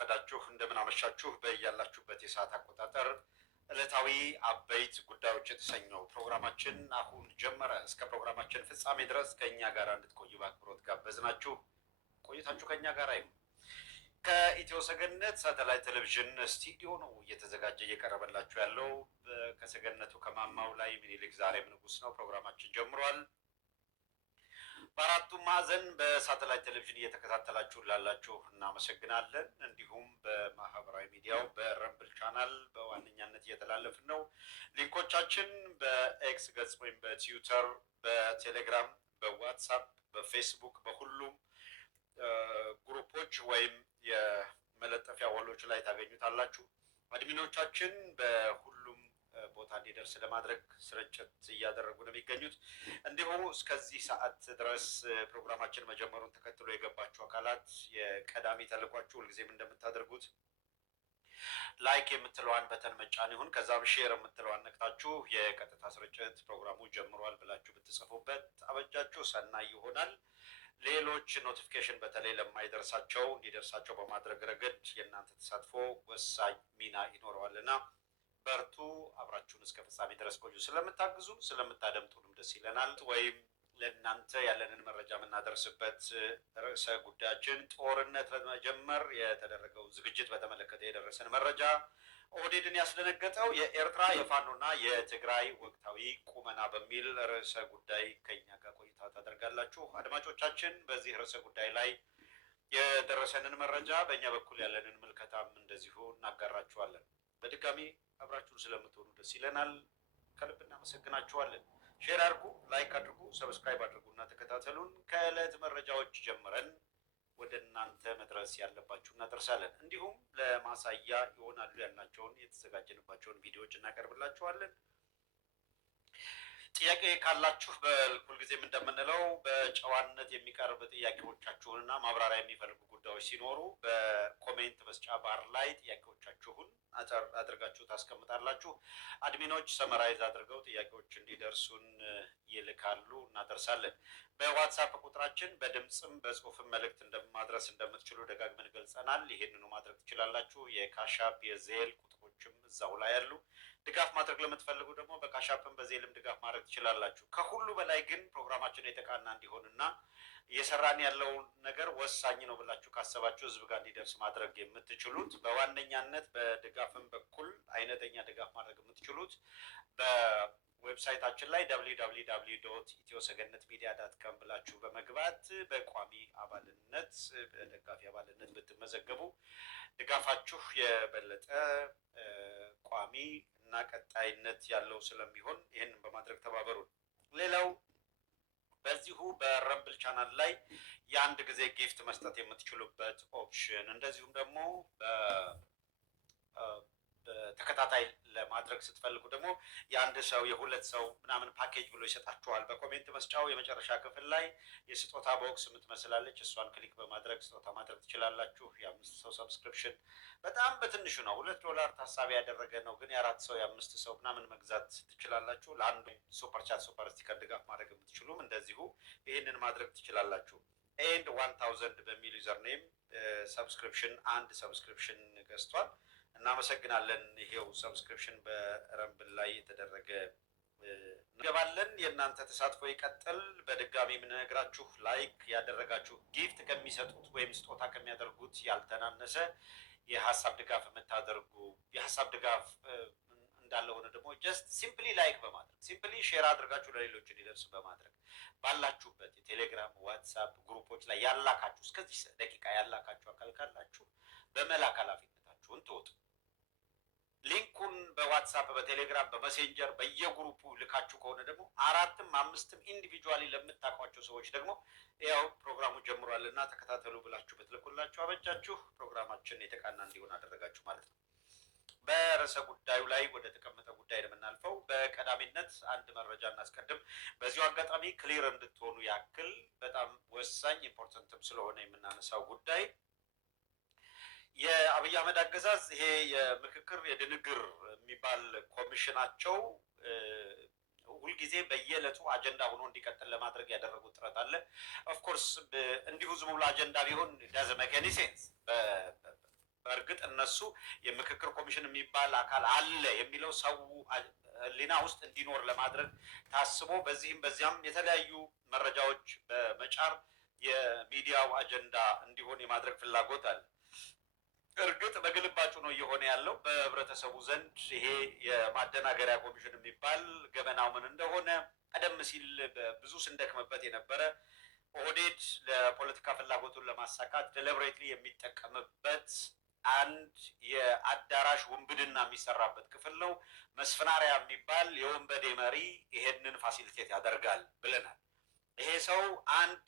አረፈዳችሁ እንደምን አመሻችሁ በያላችሁበት የሰዓት አቆጣጠር ዕለታዊ አበይት ጉዳዮች የተሰኘው ፕሮግራማችን አሁን ጀመረ። እስከ ፕሮግራማችን ፍጻሜ ድረስ ከኛ ጋር እንድትቆዩ በአክብሮት ጋበዝናችሁ። ቆይታችሁ ከኛ ጋር አይሁን። ከኢትዮ ሰገነት ሳተላይት ቴሌቪዥን ስቱዲዮ ነው እየተዘጋጀ እየቀረበላችሁ ያለው። ከሰገነቱ ከማማው ላይ ምኒልክ ዛሬም ንጉስ ነው። ፕሮግራማችን ጀምሯል። በአራቱም ማዕዘን በሳተላይት ቴሌቪዥን እየተከታተላችሁ ላላችሁ እናመሰግናለን። እንዲሁም በማህበራዊ ሚዲያው በረምብል ቻናል በዋነኛነት እየተላለፍን ነው። ሊንኮቻችን በኤክስ ገጽ ወይም በትዊተር፣ በቴሌግራም፣ በዋትሳፕ፣ በፌስቡክ በሁሉም ግሩፖች ወይም የመለጠፊያ ወሎች ላይ ታገኙታላችሁ። አድሚኖቻችን በሁሉም ቦታ እንዲደርስ ለማድረግ ስርጭት እያደረጉ ነው የሚገኙት። እንዲሁም እስከዚህ ሰዓት ድረስ ፕሮግራማችን መጀመሩን ተከትሎ የገባችሁ አካላት የቀዳሚ ተልኳችሁ ሁልጊዜም እንደምታደርጉት ላይክ የምትለዋን በተን መጫን ይሁን። ከዛም ሼር የምትለዋን ነክታችሁ የቀጥታ ስርጭት ፕሮግራሙ ጀምሯል ብላችሁ ብትጽፉበት አበጃችሁ ሰናይ ይሆናል። ሌሎች ኖቲፊኬሽን በተለይ ለማይደርሳቸው እንዲደርሳቸው በማድረግ ረገድ የእናንተ ተሳትፎ ወሳኝ ሚና ይኖረዋልና በርቱ። አብራችሁን እስከ ፍጻሜ ድረስ ቆዩ። ስለምታግዙ ስለምታደምጡንም ደስ ይለናል። ወይም ለእናንተ ያለንን መረጃ የምናደርስበት ርዕሰ ጉዳያችን ጦርነት ለመጀመር የተደረገው ዝግጅት በተመለከተ የደረሰን መረጃ፣ ኦህዴድን ያስደነገጠው የኤርትራ የፋኖና የትግራይ ወቅታዊ ቁመና በሚል ርዕሰ ጉዳይ ከኛ ጋር ቆይታ ታደርጋላችሁ። አድማጮቻችን በዚህ ርዕሰ ጉዳይ ላይ የደረሰንን መረጃ በእኛ በኩል ያለንን ምልከታም እንደዚሁ እናጋራችኋለን። በድጋሚ አብራችሁን ስለምትሆኑ ደስ ይለናል። ከልብ እናመሰግናችኋለን። ሼር አድርጉ፣ ላይክ አድርጉ፣ ሰብስክራይብ አድርጉና ተከታተሉን። ከዕለት መረጃዎች ጀምረን ወደ እናንተ መድረስ ያለባችሁ እናደርሳለን። እንዲሁም ለማሳያ ይሆናሉ ያልናቸውን የተዘጋጀንባቸውን ቪዲዮዎች እናቀርብላችኋለን። ጥያቄ ካላችሁ በሁልጊዜም እንደምንለው በጨዋነት የሚቀርብ ጥያቄዎቻችሁንና ማብራሪያ የሚፈልጉ ጉዳዮች ሲኖሩ በኮሜንት መስጫ ባር ላይ ጥያቄዎቻችሁን አድርጋችሁ ታስቀምጣላችሁ። አድሚኖች ሰመራይዝ አድርገው ጥያቄዎች እንዲደርሱን ይልካሉ፣ እናደርሳለን። በዋትሳፕ ቁጥራችን በድምፅም በጽሁፍም መልእክት እንደማድረስ እንደምትችሉ ደጋግመን ገልጸናል። ይሄንኑ ማድረግ ትችላላችሁ። የካሻፕ የዜል ቁጥሮችም እዛው ላይ ያሉ። ድጋፍ ማድረግ ለምትፈልጉ ደግሞ በካሻፕም በዜልም ድጋፍ ማድረግ ትችላላችሁ። ከሁሉ በላይ ግን ፕሮግራማችን የተቃና እንዲሆንና እየሰራን ያለው ነገር ወሳኝ ነው ብላችሁ ካሰባችሁ ህዝብ ጋር እንዲደርስ ማድረግ የምትችሉት በዋነኛነት በድጋፍም በኩል አይነተኛ ድጋፍ ማድረግ የምትችሉት በዌብሳይታችን ላይ www.ethiosagenetmedia.com ብላችሁ በመግባት በቋሚ አባልነት በደጋፊ አባልነት ብትመዘገቡ ድጋፋችሁ የበለጠ ቋሚ እና ቀጣይነት ያለው ስለሚሆን ይህንን በማድረግ ተባበሩን። ሌላው በዚሁ በረምብል ቻናል ላይ የአንድ ጊዜ ጊፍት መስጠት የምትችሉበት ኦፕሽን እንደዚሁም ደግሞ በተከታታይ ለማድረግ ስትፈልጉ ደግሞ የአንድ ሰው የሁለት ሰው ምናምን ፓኬጅ ብሎ ይሰጣችኋል። በኮሜንት መስጫው የመጨረሻ ክፍል ላይ የስጦታ ቦክስ የምትመስላለች እሷን ክሊክ በማድረግ ስጦታ ማድረግ ትችላላችሁ። የ5 ሰው ሰብስክሪፕሽን በጣም በትንሹ ነው፣ $2 ታሳቢ ያደረገ ነው። ግን የ4 ሰው የ5 ሰው ምናምን መግዛት ትችላላችሁ። ለአንዱ ሱፐር ቻት ሱፐር ስቲከር ድጋፍ ማድረግ የምትችሉም እንደዚሁ ይህንን ማድረግ ትችላላችሁ። ኤንድ 1000 በሚል ዩዘርኔም ሰብስክሪፕሽን አንድ ሰብስክሪፕሽን ገዝቷል። እናመሰግናለን። ይሄው ሰብስክሪፕሽን በረምብል ላይ የተደረገ እንገባለን። የእናንተ ተሳትፎ ይቀጥል። በድጋሚ የምንነግራችሁ ላይክ ያደረጋችሁ ጊፍት ከሚሰጡት ወይም ስጦታ ከሚያደርጉት ያልተናነሰ የሀሳብ ድጋፍ የምታደርጉ የሀሳብ ድጋፍ እንዳለ ሆነ ደግሞ ጀስት ሲምፕሊ ላይክ በማድረግ ሲምፕሊ ሼር አድርጋችሁ ለሌሎች እንዲደርስ በማድረግ ባላችሁበት የቴሌግራም ዋትሳፕ ግሩፖች ላይ ያላካችሁ እስከዚህ ደቂቃ ያላካችሁ አካል ካላችሁ በመላክ ኃላፊነታችሁን ትወጡ። ሊንኩን በዋትሳፕ በቴሌግራም በመሴንጀር በየግሩፑ ልካችሁ ከሆነ ደግሞ 4ም 5ም ኢንዲቪጁዋሊ ለምታውቋቸው ሰዎች ደግሞ ያው ፕሮግራሙ ጀምሯልና ተከታተሉ ብላችሁ ብትልኩላችሁ አበጃችሁ። ፕሮግራማችን የተቃና እንዲሆን አደረጋችሁ ማለት ነው። በርዕሰ ጉዳዩ ላይ ወደ ተቀመጠ ጉዳይ የምናልፈው በቀዳሚነት አንድ መረጃ እናስቀድም። በዚሁ አጋጣሚ ክሊር እንድትሆኑ ያክል በጣም ወሳኝ ኢምፖርታንትም ስለሆነ የምናነሳው ጉዳይ የአብይ አህመድ አገዛዝ ይሄ የምክክር የድንግር የሚባል ኮሚሽናቸው ሁልጊዜ በየዕለቱ አጀንዳ ሆኖ እንዲቀጥል ለማድረግ ያደረጉት ጥረት አለ። ኦፍኮርስ እንዲሁ ዝም ብሎ አጀንዳ ቢሆን ዳዝ ሜክ ኤኒ ሴንስ በእርግጥ እነሱ የምክክር ኮሚሽን የሚባል አካል አለ የሚለው ሰው ሕሊና ውስጥ እንዲኖር ለማድረግ ታስቦ በዚህም በዚያም የተለያዩ መረጃዎች በመጫር የሚዲያው አጀንዳ እንዲሆን የማድረግ ፍላጎት አለ። እርግጥ በግልባጩ ነው እየሆነ ያለው። በህብረተሰቡ ዘንድ ይሄ የማደናገሪያ ኮሚሽን የሚባል ገበናው ምን እንደሆነ ቀደም ሲል ብዙ ስንደክምበት የነበረ ኦህዴድ ለፖለቲካ ፍላጎቱን ለማሳካት ዴሊብሬትሊ የሚጠቀምበት አንድ የአዳራሽ ውንብድና የሚሰራበት ክፍል ነው። መስፍናሪያ የሚባል የወንበዴ መሪ ይሄንን ፋሲሊቴት ያደርጋል ብለናል። ይሄ ሰው አንድ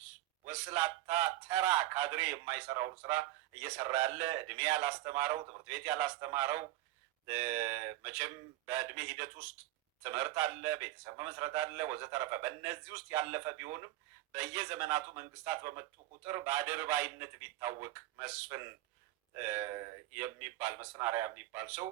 ወስላታ ተራ ካድሬ የማይሰራውን ስራ እየሰራ ያለ እድሜ ያላስተማረው ትምህርት ቤት ያላስተማረው መቼም በእድሜ ሂደት ውስጥ ትምህርት አለ፣ ቤተሰብ መመስረት አለ፣ ወዘተረፈ በእነዚህ ውስጥ ያለፈ ቢሆንም በየዘመናቱ መንግስታት በመጡ ቁጥር በአድርባይነት ቢታወቅ መስፍን የሚባል መስፍናሪያ የሚባል ሰው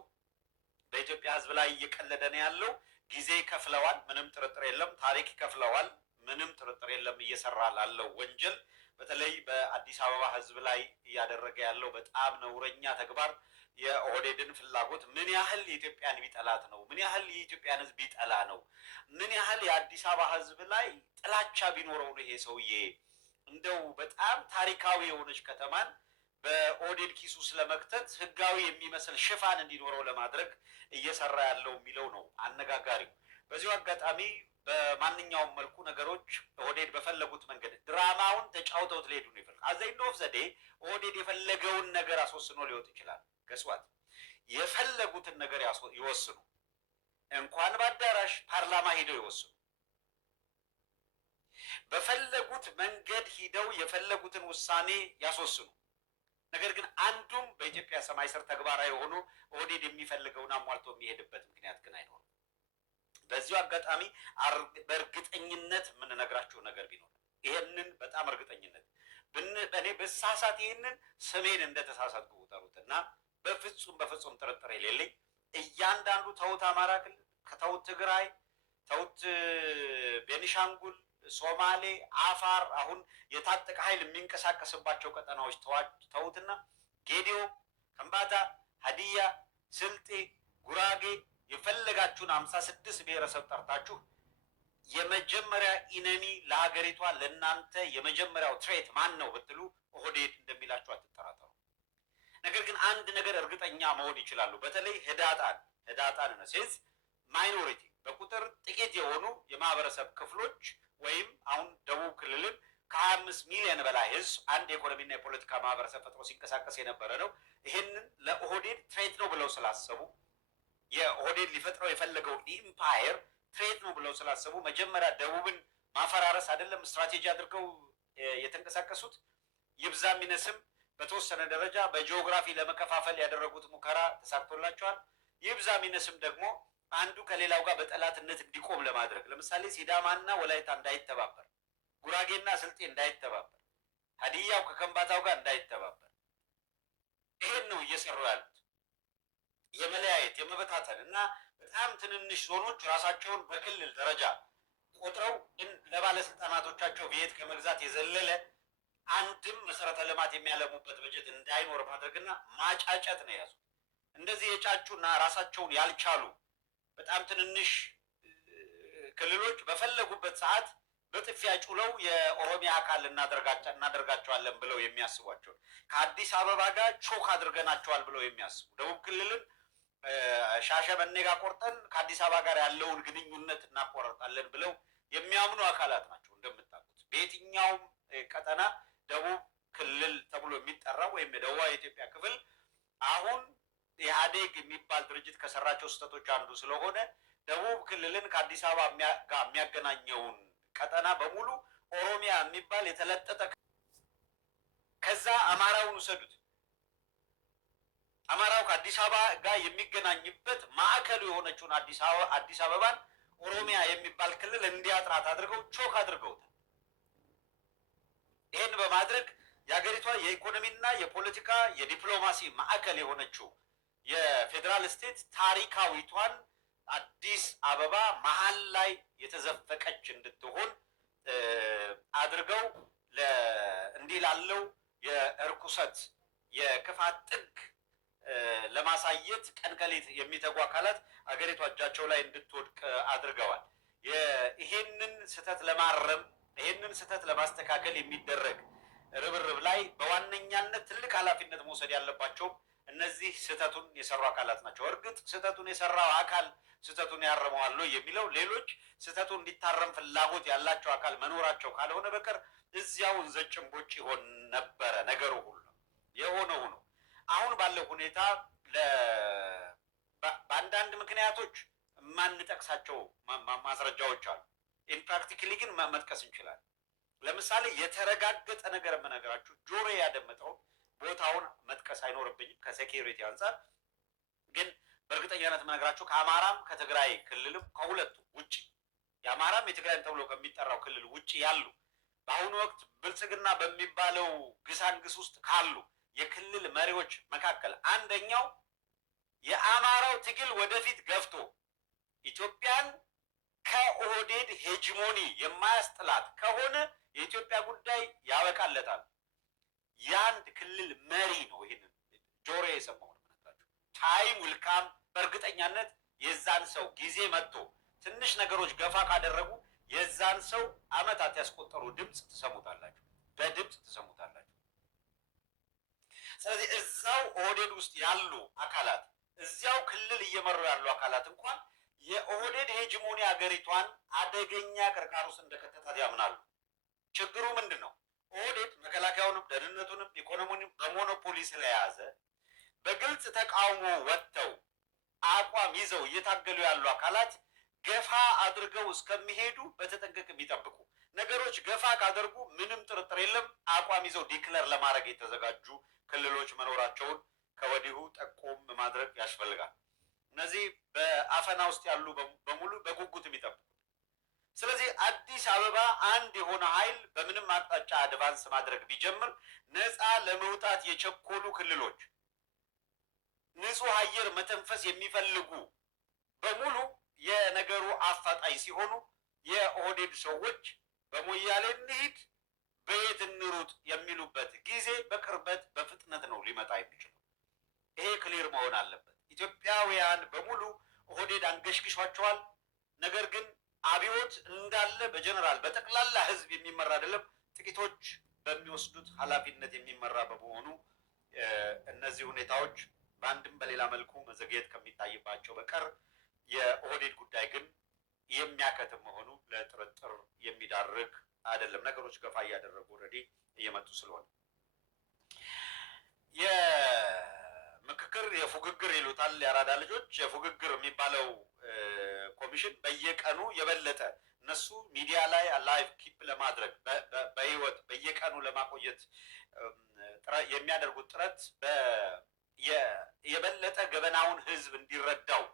በኢትዮጵያ ሕዝብ ላይ እየቀለደ ነው ያለው። ጊዜ ከፍለዋል፣ ምንም ጥርጥር የለም። ታሪክ ከፍለዋል፣ ምንም ጥርጥር የለም። እየሰራ ላለው ወንጀል በተለይ በአዲስ አበባ ሕዝብ ላይ እያደረገ ያለው በጣም ነውረኛ ተግባር የኦህዴድን ፍላጎት ምን ያህል የኢትዮጵያን ቢጠላት ነው፣ ምን ያህል የኢትዮጵያን ሕዝብ ቢጠላ ነው፣ ምን ያህል የአዲስ አበባ ሕዝብ ላይ ጥላቻ ቢኖረው ነው ይሄ ሰውዬ እንደው በጣም ታሪካዊ የሆነች ከተማን በኦህዴድ ኪሱ ስለመክተት ህጋዊ የሚመስል ሽፋን እንዲኖረው ለማድረግ እየሰራ ያለው የሚለው ነው አነጋጋሪው። በዚሁ አጋጣሚ በማንኛውም መልኩ ነገሮች ኦህዴድ በፈለጉት መንገድ ድራማውን ተጫውተውት ሊሄዱ ነው ይፈልግ አዘይኖፍ ዘዴ ኦህዴድ የፈለገውን ነገር አስወስኖ ሊወጥ ይችላል። ገስዋት የፈለጉትን ነገር ይወስኑ፣ እንኳን በአዳራሽ ፓርላማ ሂደው ይወስኑ፣ በፈለጉት መንገድ ሂደው የፈለጉትን ውሳኔ ያስወስኑ። ነገር ግን አንዱም በኢትዮጵያ ሰማይ ስር ተግባራዊ ሆኖ ኦህዴድ የሚፈልገውን አሟልቶ የሚሄድበት ምክንያት ግን አይኖርም። በዚሁ አጋጣሚ በእርግጠኝነት የምንነግራችሁ ነገር ቢኖር ይሄንን በጣም እርግጠኝነት በእኔ በሳሳት ይሄንን ስሜን እንደተሳሳትኩ ቁጠሩትና በፍጹም ጥርጥር የሌለኝ እያንዳንዱ ተውት አማራ ክልል ከተውት ትግራይ ተውት ቤኒሻንጉል ሶማሌ አፋር አሁን የታጠቀ ኃይል የሚንቀሳቀስባቸው ቀጠናዎች ተውትና ጌዲዮ ከምባታ ሀዲያ ስልጤ ጉራጌ የፈለጋችሁን 56 ብሔረሰብ ጠርታችሁ የመጀመሪያ ኢነሚ ለሀገሪቷ ለእናንተ የመጀመሪያው ትሬት ማን ነው ብትሉ ኦህዴድ እንደሚላችሁ አትጠራጠሩ። ነገር ግን አንድ ነገር እርግጠኛ መሆን ይችላሉ። በተለይ ህዳጣን ነሴዝ ማይኖሪቲ በቁጥር ጥቂት የሆኑ የማህበረሰብ ክፍሎች ወይም አሁን ደቡብ ክልልን ከ25 ሚሊዮን በላይ ህዝብ አንድ የኢኮኖሚና የፖለቲካ ማህበረሰብ ፈጥሮ ሲንቀሳቀስ የነበረ ነው። ይህንን ለኦህዴድ ትሬት ነው ብለው ስላሰቡ የኦህዴድ ሊፈጥረው የፈለገው ኢምፓየር ትሬት ነው ብለው ስላሰቡ መጀመሪያ ደቡብን ማፈራረስ አይደለም ስትራቴጂ አድርገው የተንቀሳቀሱት። ይብዛም ይነስም በተወሰነ ደረጃ በጂኦግራፊ ለመከፋፈል ያደረጉት ሙከራ ተሳክቶላቸዋል። ይብዛም ይነስም ደግሞ አንዱ ከሌላው ጋር በጠላትነት እንዲቆም ለማድረግ ለምሳሌ ሲዳማና ወላይታ እንዳይተባበር፣ ጉራጌና ስልጤ እንዳይተባበር፣ ሀዲያው ከከምባታው ጋር እንዳይተባበር ይሄን ነው እየሰሩ ያሉት። የመለያየት የመበታተን እና በጣም ትንንሽ ዞኖች ራሳቸውን በክልል ደረጃ ቆጥረው ግን ለባለስልጣናቶቻቸው ቤት ከመግዛት የዘለለ አንድም መሰረተ ልማት የሚያለሙበት በጀት እንዳይኖር ማድረግና ማጫጨት ነው የያዙት። እንደዚህ የጫጩና ራሳቸውን ያልቻሉ በጣም ትንንሽ ክልሎች በፈለጉበት ሰዓት በጥፊያ ጩለው የኦሮሚያ አካል እናደርጋቸዋለን ብለው የሚያስቧቸው ከአዲስ አበባ ጋር ቾክ አድርገናቸዋል ብለው የሚያስቡ ደቡብ ክልልን ሻሸመኔ ጋር ቆርጠን ከአዲስ አበባ ጋር ያለውን ግንኙነት እናቆርጣለን ብለው የሚያምኑ አካላት ናቸው። እንደምታውቁት በየትኛውም ቀጠና ደቡብ ክልል ተብሎ የሚጠራው ወይም የደቡብ የኢትዮጵያ ክፍል አሁን ኢህአዴግ የሚባል ድርጅት ከሰራቸው ስህተቶች አንዱ ስለሆነ ደቡብ ክልልን ከአዲስ አበባ ጋር የሚያገናኘውን ቀጠና በሙሉ ኦሮሚያ የሚባል የተለጠጠ ከዛ አማራውን ውሰዱት። አማራው ከአዲስ አበባ ጋር የሚገናኝበት ማዕከሉ የሆነችውን አዲስ አበባን ኦሮሚያ የሚባል ክልል እንዲያጥራት አድርገው ቾክ አድርገውታል። ይህን በማድረግ የሀገሪቷ የኢኮኖሚና የፖለቲካ የዲፕሎማሲ ማዕከል የሆነችው የፌዴራል ስቴት ታሪካዊቷን አዲስ አበባ መሀል ላይ የተዘፈቀች እንድትሆን አድርገው እንዲህ ላለው የእርኩሰት የክፋት ጥግ ለማሳየት ቀን ከሌት የሚተጉ አካላት አገሪቷ እጃቸው ላይ እንድትወድቅ አድርገዋል። ይሄንን ስህተት ለማረም ይሄንን ስህተት ለማስተካከል የሚደረግ ርብርብ ላይ በዋነኛነት ትልቅ ኃላፊነት መውሰድ ያለባቸው እነዚህ ስህተቱን የሰሩ አካላት ናቸው። እርግጥ ስህተቱን የሰራው አካል ስህተቱን ያርመዋል የሚለው ሌሎች ስህተቱ እንዲታረም ፍላጎት ያላቸው አካል መኖራቸው ካልሆነ በቀር እዚያው ዘጭንቦጭ ይሆን ነበረ ነገሩ ሁሉ። የሆነ ሆኖ አሁን ባለው ሁኔታ በአንዳንድ ምክንያቶች የማንጠቅሳቸው ማስረጃዎች አሉ። ኢንፕራክቲካሊ ግን መጥቀስ እንችላለን። ለምሳሌ የተረጋገጠ ነገር የምነግራችሁ ጆሮ ያደመጠው ቦታውን መጥቀስ አይኖርብኝም ከሴኪሪቲ አንጻር፣ ግን በእርግጠኛነት የምነግራችሁ ከአማራም ከትግራይ ክልልም ከሁለቱ ውጭ የአማራም የትግራይም ተብሎ ከሚጠራው ክልል ውጭ ያሉ በአሁኑ ወቅት ብልጽግና በሚባለው ግሳንግስ ውስጥ ካሉ የክልል መሪዎች መካከል አንደኛው የአማራው ትግል ወደፊት ገፍቶ ኢትዮጵያን ከኦህዴድ ሄጂሞኒ የማያስጥላት ከሆነ የኢትዮጵያ ጉዳይ ያበቃለታል። የአንድ ክልል መሪ ነው ይህንን ጆሮ የሰማው ነው። ታይም ውልካም በእርግጠኛነት የዛን ሰው ጊዜ መጥቶ ትንሽ ነገሮች ገፋ ካደረጉ የዛን ሰው አመታት ያስቆጠሩ ድምፅ ትሰሙታላችሁ፣ በድምፅ ትሰሙታላችሁ። ስለዚህ እዛው ኦህዴድ ውስጥ ያሉ አካላት እዚያው ክልል እየመሩ ያሉ አካላት እንኳን የኦህዴድ ሄጂሞኒ ሀገሪቷን አደገኛ ቅርቃር ውስጥ እንደከተታት ያምናሉ። ችግሩ ምንድን ነው? ኦህዴድ መከላከያውንም ደህንነቱንም ኢኮኖሚውንም በሞኖፖሊ ስለያዘ በግልጽ ተቃውሞ ወጥተው አቋም ይዘው እየታገሉ ያሉ አካላት ገፋ አድርገው እስከሚሄዱ በተጠንቀቅ የሚጠብቁ ነገሮች ገፋ ካደርጉ ምንም ጥርጥር የለም አቋም ይዘው ዲክለር ለማድረግ የተዘጋጁ ክልሎች መኖራቸውን ከወዲሁ ጠቆም ማድረግ ያስፈልጋል። እነዚህ በአፈና ውስጥ ያሉ በሙሉ በጉጉት የሚጠብቁ። ስለዚህ አዲስ አበባ አንድ የሆነ ኃይል በምንም አቅጣጫ አድቫንስ ማድረግ ቢጀምር ነፃ ለመውጣት የቸኮሉ ክልሎች፣ ንጹህ አየር መተንፈስ የሚፈልጉ በሙሉ የነገሩ አፋጣኝ ሲሆኑ የኦህዴድ ሰዎች በሞያሌ እንሂድ በየት እንሩጥ የሚሉበት ጊዜ በቅርበት በፍጥነት ነው ሊመጣ የሚችለው። ይሄ ክሊር መሆን አለበት። ኢትዮጵያውያን በሙሉ ኦህዴድ አንገሽግሿቸዋል። ነገር ግን አብዮት እንዳለ በጀነራል በጠቅላላ ህዝብ የሚመራ አይደለም፣ ጥቂቶች በሚወስዱት ኃላፊነት የሚመራ በመሆኑ እነዚህ ሁኔታዎች በአንድም በሌላ መልኩ መዘግየት ከሚታይባቸው በቀር የኦህዴድ ጉዳይ ግን የሚያከትም መሆኑ ለጥርጥር የሚዳርግ አይደለም። ነገሮች ገፋ እያደረጉ ኦልሬዲ እየመጡ ስለሆነ የምክክር የፉግግር ይሉታል የአራዳ ልጆች። የፉግግር የሚባለው ኮሚሽን በየቀኑ የበለጠ እነሱ ሚዲያ ላይ ላይቭ ኪፕ ለማድረግ በህይወት በየቀኑ ለማቆየት የሚያደርጉት ጥረት የበለጠ ገበናውን ህዝብ እንዲረዳው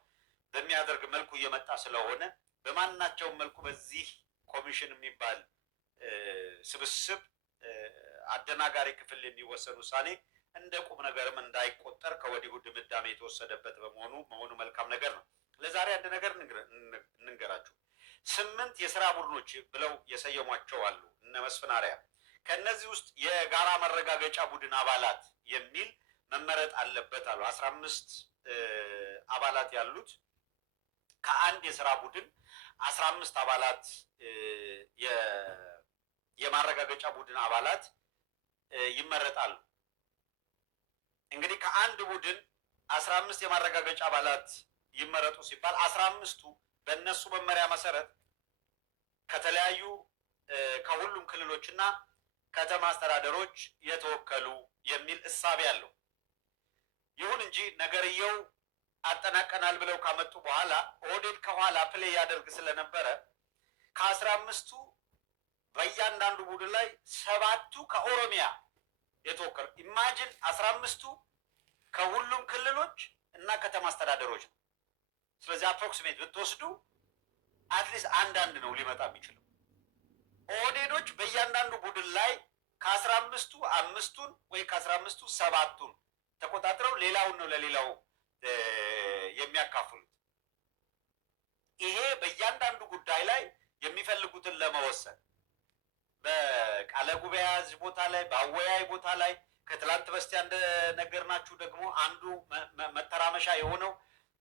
በሚያደርግ መልኩ እየመጣ ስለሆነ በማናቸውም መልኩ በዚህ ኮሚሽን የሚባል ስብስብ አደናጋሪ ክፍል የሚወሰን ውሳኔ እንደ ቁም ነገርም እንዳይቆጠር ከወዲሁ ድምዳሜ የተወሰደበት መሆኑ መልካም ነገር ነው። ለዛሬ አንድ ነገር እንንገራችሁ። 8 የስራ ቡድኖች ብለው የሰየሟቸው አሉ እነ መስፍን አርአያ። ከነዚህ ውስጥ የጋራ መረጋገጫ ቡድን አባላት የሚል መመረጥ አለበት አሉ። 15 አባላት ያሉት ከአንድ የስራ ቡድን 15 አባላት የማረጋገጫ ቡድን አባላት ይመረጣሉ። እንግዲህ ከአንድ ቡድን 15 የማረጋገጫ አባላት ይመረጡ ሲባል 15ቱ በእነሱ መመሪያ መሰረት ከተለያዩ ከሁሉም ክልሎችና ከተማ አስተዳደሮች የተወከሉ የሚል እሳቤ አለው። ይሁን እንጂ ነገርየው አጠናቀናል ብለው ካመጡ በኋላ ኦህዴድ ከኋላ ፕሌይ ያደርግ ስለነበረ ከ15ቱ በእያንዳንዱ ቡድን ላይ 7ቱ ከኦሮሚያ የተወከሉ። ኢማጂን 15ቱ ከሁሉም ክልሎች እና ከተማ አስተዳደሮች ነው። ስለዚህ አፕሮክሲሜት ብትወስዱ አትሊስት አንዳንድ ነው ሊመጣ የሚችለው። ኦህዴዶች በእያንዳንዱ ቡድን ላይ ከ15ቱ 5ቱን ወይ ከ15ቱ 7ቱን ተቆጣጥረው ሌላውን ነው ለሌላው የሚያካፍሉት። ይሄ በእያንዳንዱ ጉዳይ ላይ የሚፈልጉትን ለመወሰን በቃለ ጉባኤ ቦታ ላይ በአወያይ ቦታ ላይ ከትላንት በስቲያ እንደነገርናችሁ ደግሞ አንዱ ማመሻ የሆነው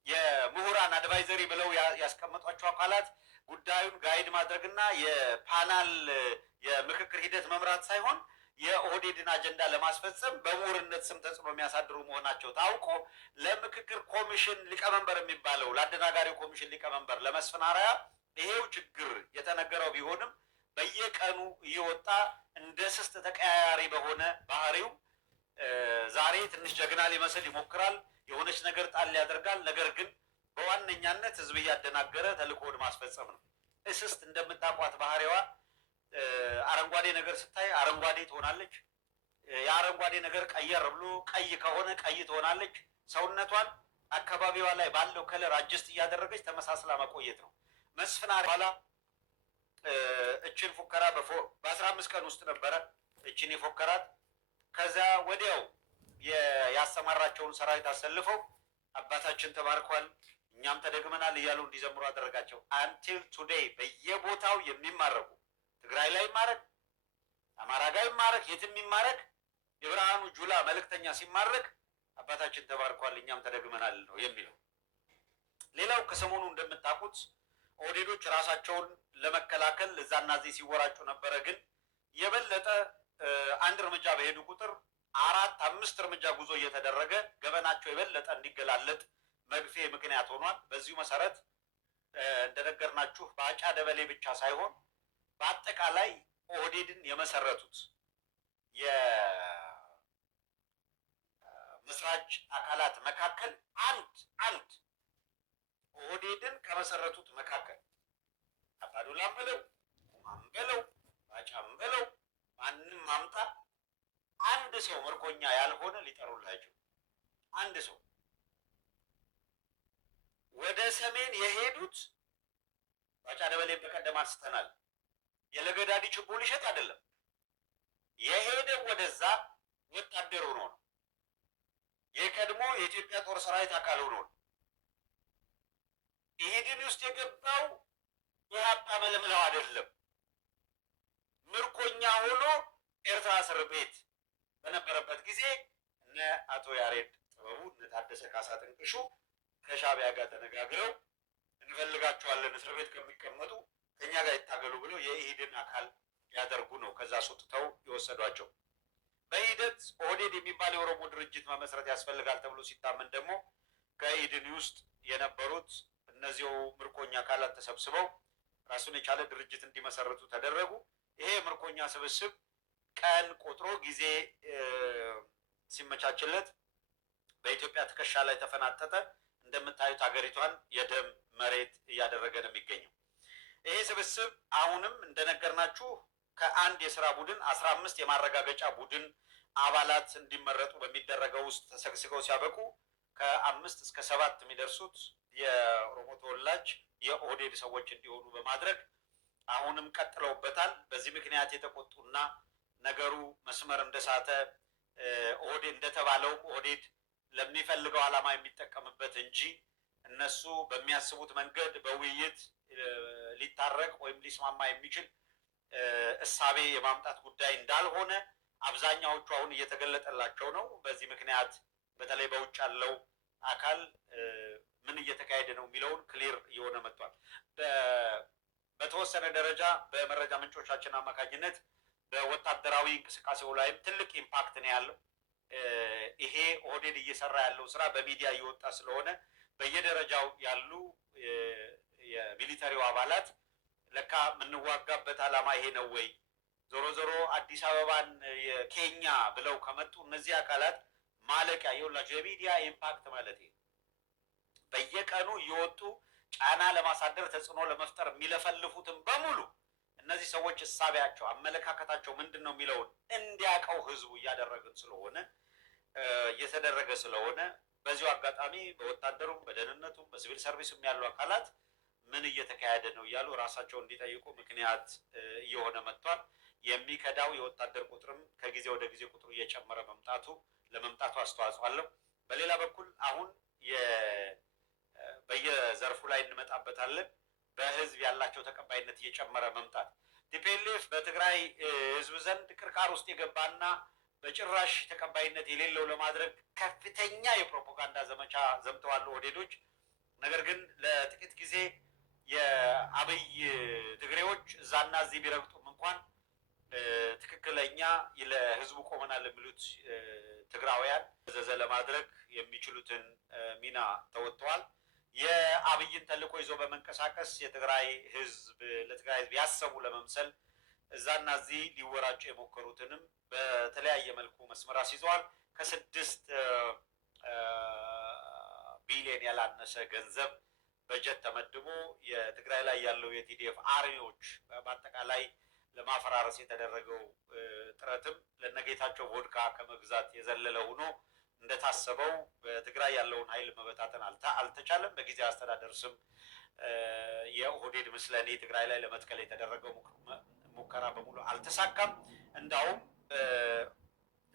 የምሁራን አድቫይዘሪ ብለው ያስቀመጧቸው አካላት ጉዳዩን ጋይድ ማድረግና የፓናል የምክክር ሂደት መምራት ሳይሆን የኦህዴድን አጀንዳ ለማስፈጸም በምሁርነት ስም ተጽዕኖ የሚያሳድሩ መሆናቸው ታውቆ ለምክክር ኮሚሽን ሊቀመንበር የሚባለው ለአደናጋሪው ኮሚሽን ሊቀመንበር ለመስፍን አርአያ ይሄው ችግር የተነገረው ቢሆንም በየቀኑ እየወጣ እንደ ስስት ተቀያያሪ በሆነ ባህሪው ዛሬ ትንሽ ጀግና ሊመስል ይሞክራል። የሆነች ነገር ጣል ያደርጋል። ነገር ግን በዋነኛነት ህዝብ እያደናገረ ተልእኮውን ማስፈጸም ነው። እስስት እንደምታውቋት ባህሪዋ አረንጓዴ ነገር ስታይ አረንጓዴ ትሆናለች። የአረንጓዴ ነገር ቀየር ብሎ ቀይ ከሆነ ቀይ ትሆናለች። ሰውነቷን አካባቢዋ ላይ ባለው ከለር አጀስት እያደረገች ተመሳስላ መቆየት ነው። መስፍን አርአያ ኋላ እችን ፉከራ በ15 ቀን ውስጥ ነበረ እችን የፎከራት። ከዛ ወዲያው ያሰማራቸውን ሰራዊት አሰልፈው አባታችን ተባርኳል እኛም ተደግመናል እያሉ እንዲዘምሩ አደረጋቸው። አንቲል ቱዴይ በየቦታው የሚማረኩ ትግራይ ላይ ይማረክ፣ አማራ ጋር ይማረክ፣ የትም ይማረክ የብርሃኑ ጁላ መልእክተኛ ሲማረክ አባታችን ተባርኳል እኛም ተደግመናል ነው የሚለው። ሌላው ከሰሞኑ እንደምታውቁት ኦህዴዶች ራሳቸውን ለመከላከል እዛና እዚህ ሲወራጩ ነበረ። ግን የበለጠ አንድ እርምጃ በሄዱ ቁጥር 4-5 እርምጃ ጉዞ እየተደረገ ገበናቸው የበለጠ እንዲገላለጥ መግፌ ምክንያት ሆኗል። በዚሁ መሰረት እንደነገርናችሁ በአጫ ደበሌ ብቻ ሳይሆን በአጠቃላይ ኦህዴድን የመሰረቱት የመስራች አካላት መካከል አንድ ኦህዴድን ከመሰረቱት መካከል አባዱላም በለው ኡማም በለው ባጫም በለው ማንም ማምጣ አንድ ሰው ምርኮኛ ያልሆነ ሊጠሩላቸው አንድ ሰው ወደ ሰሜን የሄዱት ባጫ ደበሌ በቀደም አንስተናል። የለገዳዲ ችቦ ሊሸጥ አይደለም የሄደው ወደዛ ወታደር ሆኖ ነው። የቀድሞ የኢትዮጵያ ጦር ሰራዊት አካል ሆኖ ነው። ኢህዴን ውስጥ የገባው ኢህአፓ መለምለው አይደለም። ምርኮኛ ሆኖ ኤርትራ እስር ቤት በነበረበት ጊዜ እነ አቶ ያሬድ ጥበቡ እነ ታደሰ ካሳ ጥንቅሹ ከሻዕቢያ ጋር ተነጋግረው እንፈልጋቸዋለን እስር ቤት ከሚቀመጡ ከኛ ጋር ይታገሉ ብለው የኢህዴን አካል ያደርጉ ነው ከዛ አስወጥተው የወሰዷቸው። በሂደት ኦህዴድ የሚባል የኦሮሞ ድርጅት መመስረት ያስፈልጋል ተብሎ ሲታመን ደግሞ ከኢህዴን ውስጥ የነበሩት እነዚሁ ምርኮኛ አካላት ተሰብስበው ራሱን የቻለ ድርጅት እንዲመሰርቱ ተደረጉ። ይሄ ምርኮኛ ስብስብ ቀን ቆጥሮ ጊዜ ሲመቻችለት በኢትዮጵያ ትከሻ ላይ ተፈናጠጠ። እንደምታዩት ሀገሪቷን የደም መሬት እያደረገ ነው የሚገኘው። ይሄ ስብስብ አሁንም እንደነገርናችሁ ከአንድ የስራ ቡድን 15 የማረጋገጫ ቡድን አባላት እንዲመረጡ በሚደረገው ውስጥ ተሰግስገው ሲያበቁ ከ5 እስከ 7 የሚደርሱት የኦሮሞ ተወላጅ የኦህዴድ ሰዎች እንዲሆኑ በማድረግ አሁንም ቀጥለውበታል። በዚህ ምክንያት የተቆጡና ነገሩ መስመር እንደሳተ ኦህዴድ እንደተባለው ኦህዴድ ለሚፈልገው ዓላማ የሚጠቀምበት እንጂ እነሱ በሚያስቡት መንገድ በውይይት ሊታረቅ ወይም ሊስማማ የሚችል እሳቤ የማምጣት ጉዳይ እንዳልሆነ አብዛኛዎቹ አሁን እየተገለጠላቸው ነው። በዚህ ምክንያት በተለይ በውጭ ያለው አካል ምን እየተካሄደ ነው የሚለውን ክሊር እየሆነ መጥቷል። በተወሰነ ደረጃ በመረጃ ምንጮቻችን አማካኝነት በወታደራዊ እንቅስቃሴው ላይም ትልቅ ኢምፓክት ነው ያለው። ይሄ ኦህዴድ እየሰራ ያለው ስራ በሚዲያ እየወጣ ስለሆነ በየደረጃው ያሉ የሚሊተሪው አባላት ለካ የምንዋጋበት ዓላማ ይሄ ነው ወይ ዞሮ ዞሮ አዲስ አበባን የኬኛ ብለው ከመጡ እነዚህ አካላት ማለቂያ ይኸውላችሁ የሚዲያ ኢምፓክት ማለት ነው። በየቀኑ እየወጡ ጫና ለማሳደር ተጽዕኖ ለመፍጠር የሚለፈልፉትን በሙሉ እነዚህ ሰዎች እሳቢያቸው አመለካከታቸው ምንድነው የሚለውን እንዲያውቀው ህዝቡ እያደረግን ስለሆነ እየተደረገ ስለሆነ በዚሁ አጋጣሚ በወታደሩም በደህንነቱም በሲቪል ሰርቪስም ያሉ አካላት ምን እየተካሄደ ነው እያሉ ራሳቸው እንዲጠይቁ ምክንያት እየሆነ መጥቷል። የሚከዳው የወታደር ቁጥርም ከጊዜ ወደ ጊዜ ቁጥሩ እየጨመረ ለመምጣቱ አስተዋጽኦ አለው። በሌላ በኩል አሁን በየዘርፉ ላይ እንመጣበታለን። በህዝብ ያላቸው ተቀባይነት እየጨመረ መምጣት ቲፒኤልኤፍ በትግራይ ህዝብ ዘንድ ቅርቃር ውስጥ የገባና በጭራሽ ተቀባይነት የሌለው ለማድረግ ከፍተኛ የፕሮፓጋንዳ ዘመቻ ዘመቻ ዘምተዋል ኦህዴዶች። ነገር ግን ለጥቂት ጊዜ የአብይ ትግሬዎች እዛና እዚህ ቢረግጡም እንኳን ትክክለኛ ለህዝቡ ቆመናል የሚሉት ትግራውያን ዘዘ ለማድረግ የሚችሉትን ሚና ተወጥተዋል። የአብይን ተልዕኮ ይዞ በመንቀሳቀስ የትግራይ ህዝብ ለትግራይ ህዝብ ያሰቡ ለመምሰል እዛና እዚህ ሊወራጩ የሞከሩትንም በተለያየ መልኩ መስመር አስይዘዋል። ከ6 ቢሊዮን ያላነሰ ገንዘብ በጀት ተመድቦ የትግራይ ላይ ያለው የቲዲኤፍ አርሚዎች በአጠቃላይ ለማፈራረስ የተደረገው ጥረትም ለነጌታቸው ቮድካ ከመግዛት የዘለለ ሆኖ እንደታሰበው በትግራይ ያለውን ኃይል መበታተን አልተቻለም። በጊዜ አስተዳደር ስም የኦህዴድ ምስለኔ ትግራይ ላይ ለመትከል የተደረገው ሙከራ በሙሉ አልተሳካም። እንዳውም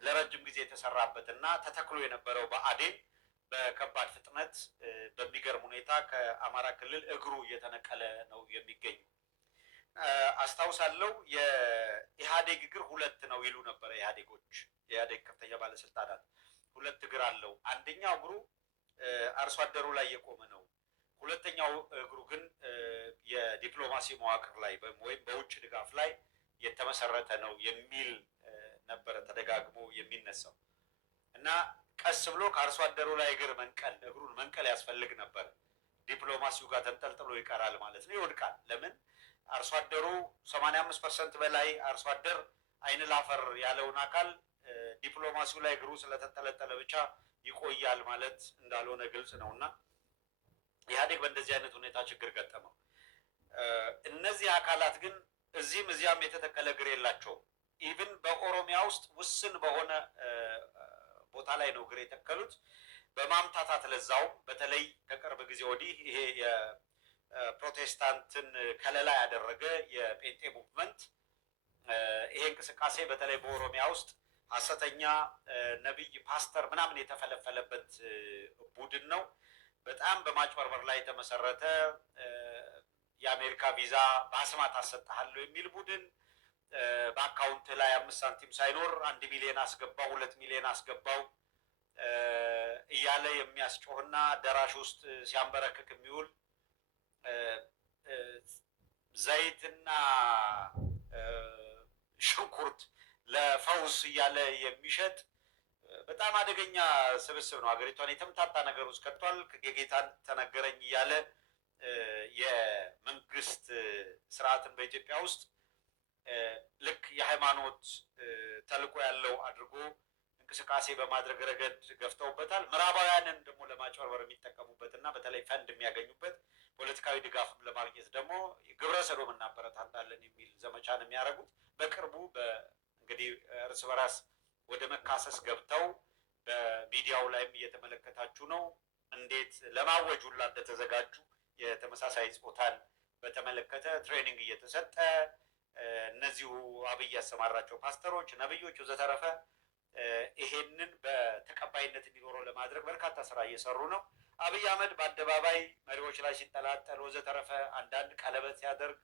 ለረጅም ጊዜ የተሰራበትና ተተክሎ የነበረው ብአዴን በከባድ ፍጥነት በሚገርም ሁኔታ ከአማራ ክልል እግሩ እየተነቀለ ነው የሚገኝ። አስታውሳለሁ የኢህአዴግ እግር 2 ነው ይሉ ነበር ኢህአዴጎች። የኢህአዴግ ከፍተኛ ባለስልጣናት 2 እግር አለው። አንደኛው እግሩ አርሶ አደሩ ላይ የቆመ ነው። ሁለተኛው እግሩ ግን የዲፕሎማሲ መዋቅር ላይ ወይም በውጭ ድጋፍ ላይ የተመሰረተ ነው የሚል ነበረ ተደጋግሞ የሚነሳው እና ቀስ ብሎ ከአርሶ አደሩ ላይ እግሩን መንቀል ያስፈልግ ነበር። ዲፕሎማሲው ጋር ተንጠልጥሎ ይቀራል ማለት ነው፣ ይወድቃል። ለምን አርሶ አደሩ 85% በላይ አርሶ አደር አይን ላፈር ያለውን አካል ዲፕሎማሲው ላይ እግሩ ስለተንጠለጠለ ብቻ ይቆያል ማለት እንዳልሆነ ግልጽ ነውና ኢህአዴግ በእንደዚህ አይነት ሁኔታ ችግር ገጠመው። እነዚህ አካላት ግን እዚህም እዚያም የተተከለ እግር የላቸውም። ኢቭን በኦሮሚያ ውስጥ ውስን በሆነ ቦታ ላይ ነው እግር የተከሉት። በማምታታት ለዛውም በተለይ ከቅርብ ጊዜ ወዲህ ይሄ የፕሮቴስታንትን ከለላ ያደረገ የጴንጤ ሙቭመንት ይሄ እንቅስቃሴ በተለይ በኦሮሚያ ውስጥ ሐሰተኛ ነቢይ ፓስተር ምናምን የተፈለፈለበት ቡድን ነው። በጣም በማጭበርበር ላይ የተመሰረተ የአሜሪካ ቪዛ በአስማት አሰጥሃለሁ የሚል ቡድን በአካውንት ላይ 5 ሳንቲም ሳይኖር 1 ሚሊዮን አስገባው 2 ሚሊዮን አስገባው እያለ የሚያስጮህና አዳራሽ ውስጥ ሲያንበረክክ የሚውል ዘይትና ሽንኩርት ለፈውስ እያለ የሚሸጥ በጣም አደገኛ ስብስብ ነው። ሀገሪቷን የተምታታ ነገር ውስጥ ከቷል። የጌታን ተነገረኝ እያለ የመንግስት ስርዓትን በኢትዮጵያ ውስጥ ልክ የሃይማኖት ተልዕኮ ያለው አድርጎ እንቅስቃሴ በማድረግ ረገድ ገፍተውበታል። ምዕራባውያንን ደግሞ ለማጭበርበር የሚጠቀሙበት እና በተለይ ፈንድ የሚያገኙበት ፖለቲካዊ ድጋፍም ለማግኘት ደግሞ ግብረ ሰዶም እናበረታታለን የሚል ዘመቻን የሚያደርጉት በቅርቡ እንግዲህ እርስ በራስ ወደ መካሰስ ገብተው በሚዲያው ላይም እየተመለከታችሁ ነው እንዴት ለማወጅ ሁላ እንደተዘጋጁ የተመሳሳይ ጾታን በተመለከተ ትሬኒንግ እየተሰጠ እነዚሁ አብይ ያሰማራቸው ፓስተሮች፣ ነብዮች ወዘተረፈ ይሄንን በተቀባይነት እንዲኖረው ለማድረግ በርካታ ስራ እየሰሩ ነው። አብይ አህመድ በአደባባይ መሪዎች ላይ ሲንጠላጠል ወዘተረፈ አንዳንድ ቀለበት ሲያደርግ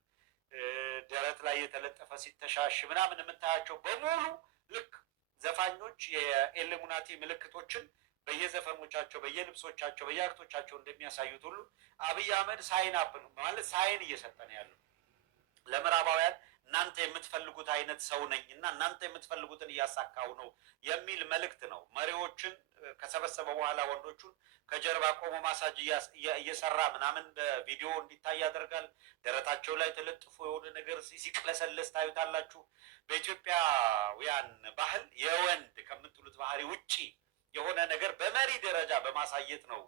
ደረት ላይ የተለጠፈ ሲተሻሽ ምናምን የምታያቸው በሙሉ ልክ ዘፋኞች የኤልሙናቲ ምልክቶችን በየዘፈኖቻቸው በየልብሶቻቸው በየአክቶቻቸው እንደሚያሳዩት ሁሉ አብይ አህመድ ሳይን አፕ ነው ማለት ሳይን እየሰጠ ነው ያለው ለምዕራባውያን እናንተ የምትፈልጉት አይነት ሰው ነኝ እና እናንተ የምትፈልጉትን እያሳካው ነው የሚል መልእክት ነው። መሪዎችን ከሰበሰበ በኋላ ወንዶቹን ከጀርባ ቆሞ ማሳጅ እየሰራ ምናምን በቪዲዮ እንዲታይ ያደርጋል። ደረታቸው ላይ ተለጥፎ የሆነ ነገር ሲቅለሰለስ ታዩታላችሁ። በኢትዮጵያውያን ባህል የወንድ ከምትሉት ባህሪ ውጪ የሆነ ነገር በመሪ ደረጃ በማሳየት ነው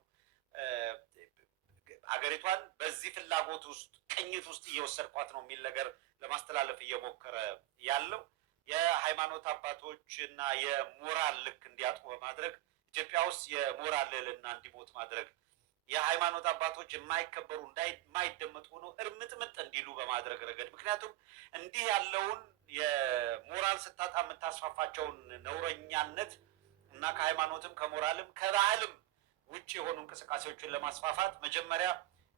አገሪቷን በዚህ ፍላጎት ውስጥ ቅኝት ውስጥ እየወሰድኳት ነው የሚል ነገር ለማስተላለፍ እየሞከረ ያለው የሃይማኖት አባቶች እና የሞራል ልክ እንዲያጡ በማድረግ ኢትዮጵያ ውስጥ የሞራል ልዕልና እንዲሞት ማድረግ የሃይማኖት አባቶች የማይከበሩ የማይደመጡ ሆነው እርምጥምጥ እንዲሉ በማድረግ ረገድ ምክንያቱም እንዲህ ያለውን የሞራል ስታጣ የምታስፋፋቸውን ነውረኛነት እና ከሃይማኖትም ከሞራልም ከባህልም ውጭ የሆኑ እንቅስቃሴዎችን ለማስፋፋት መጀመሪያ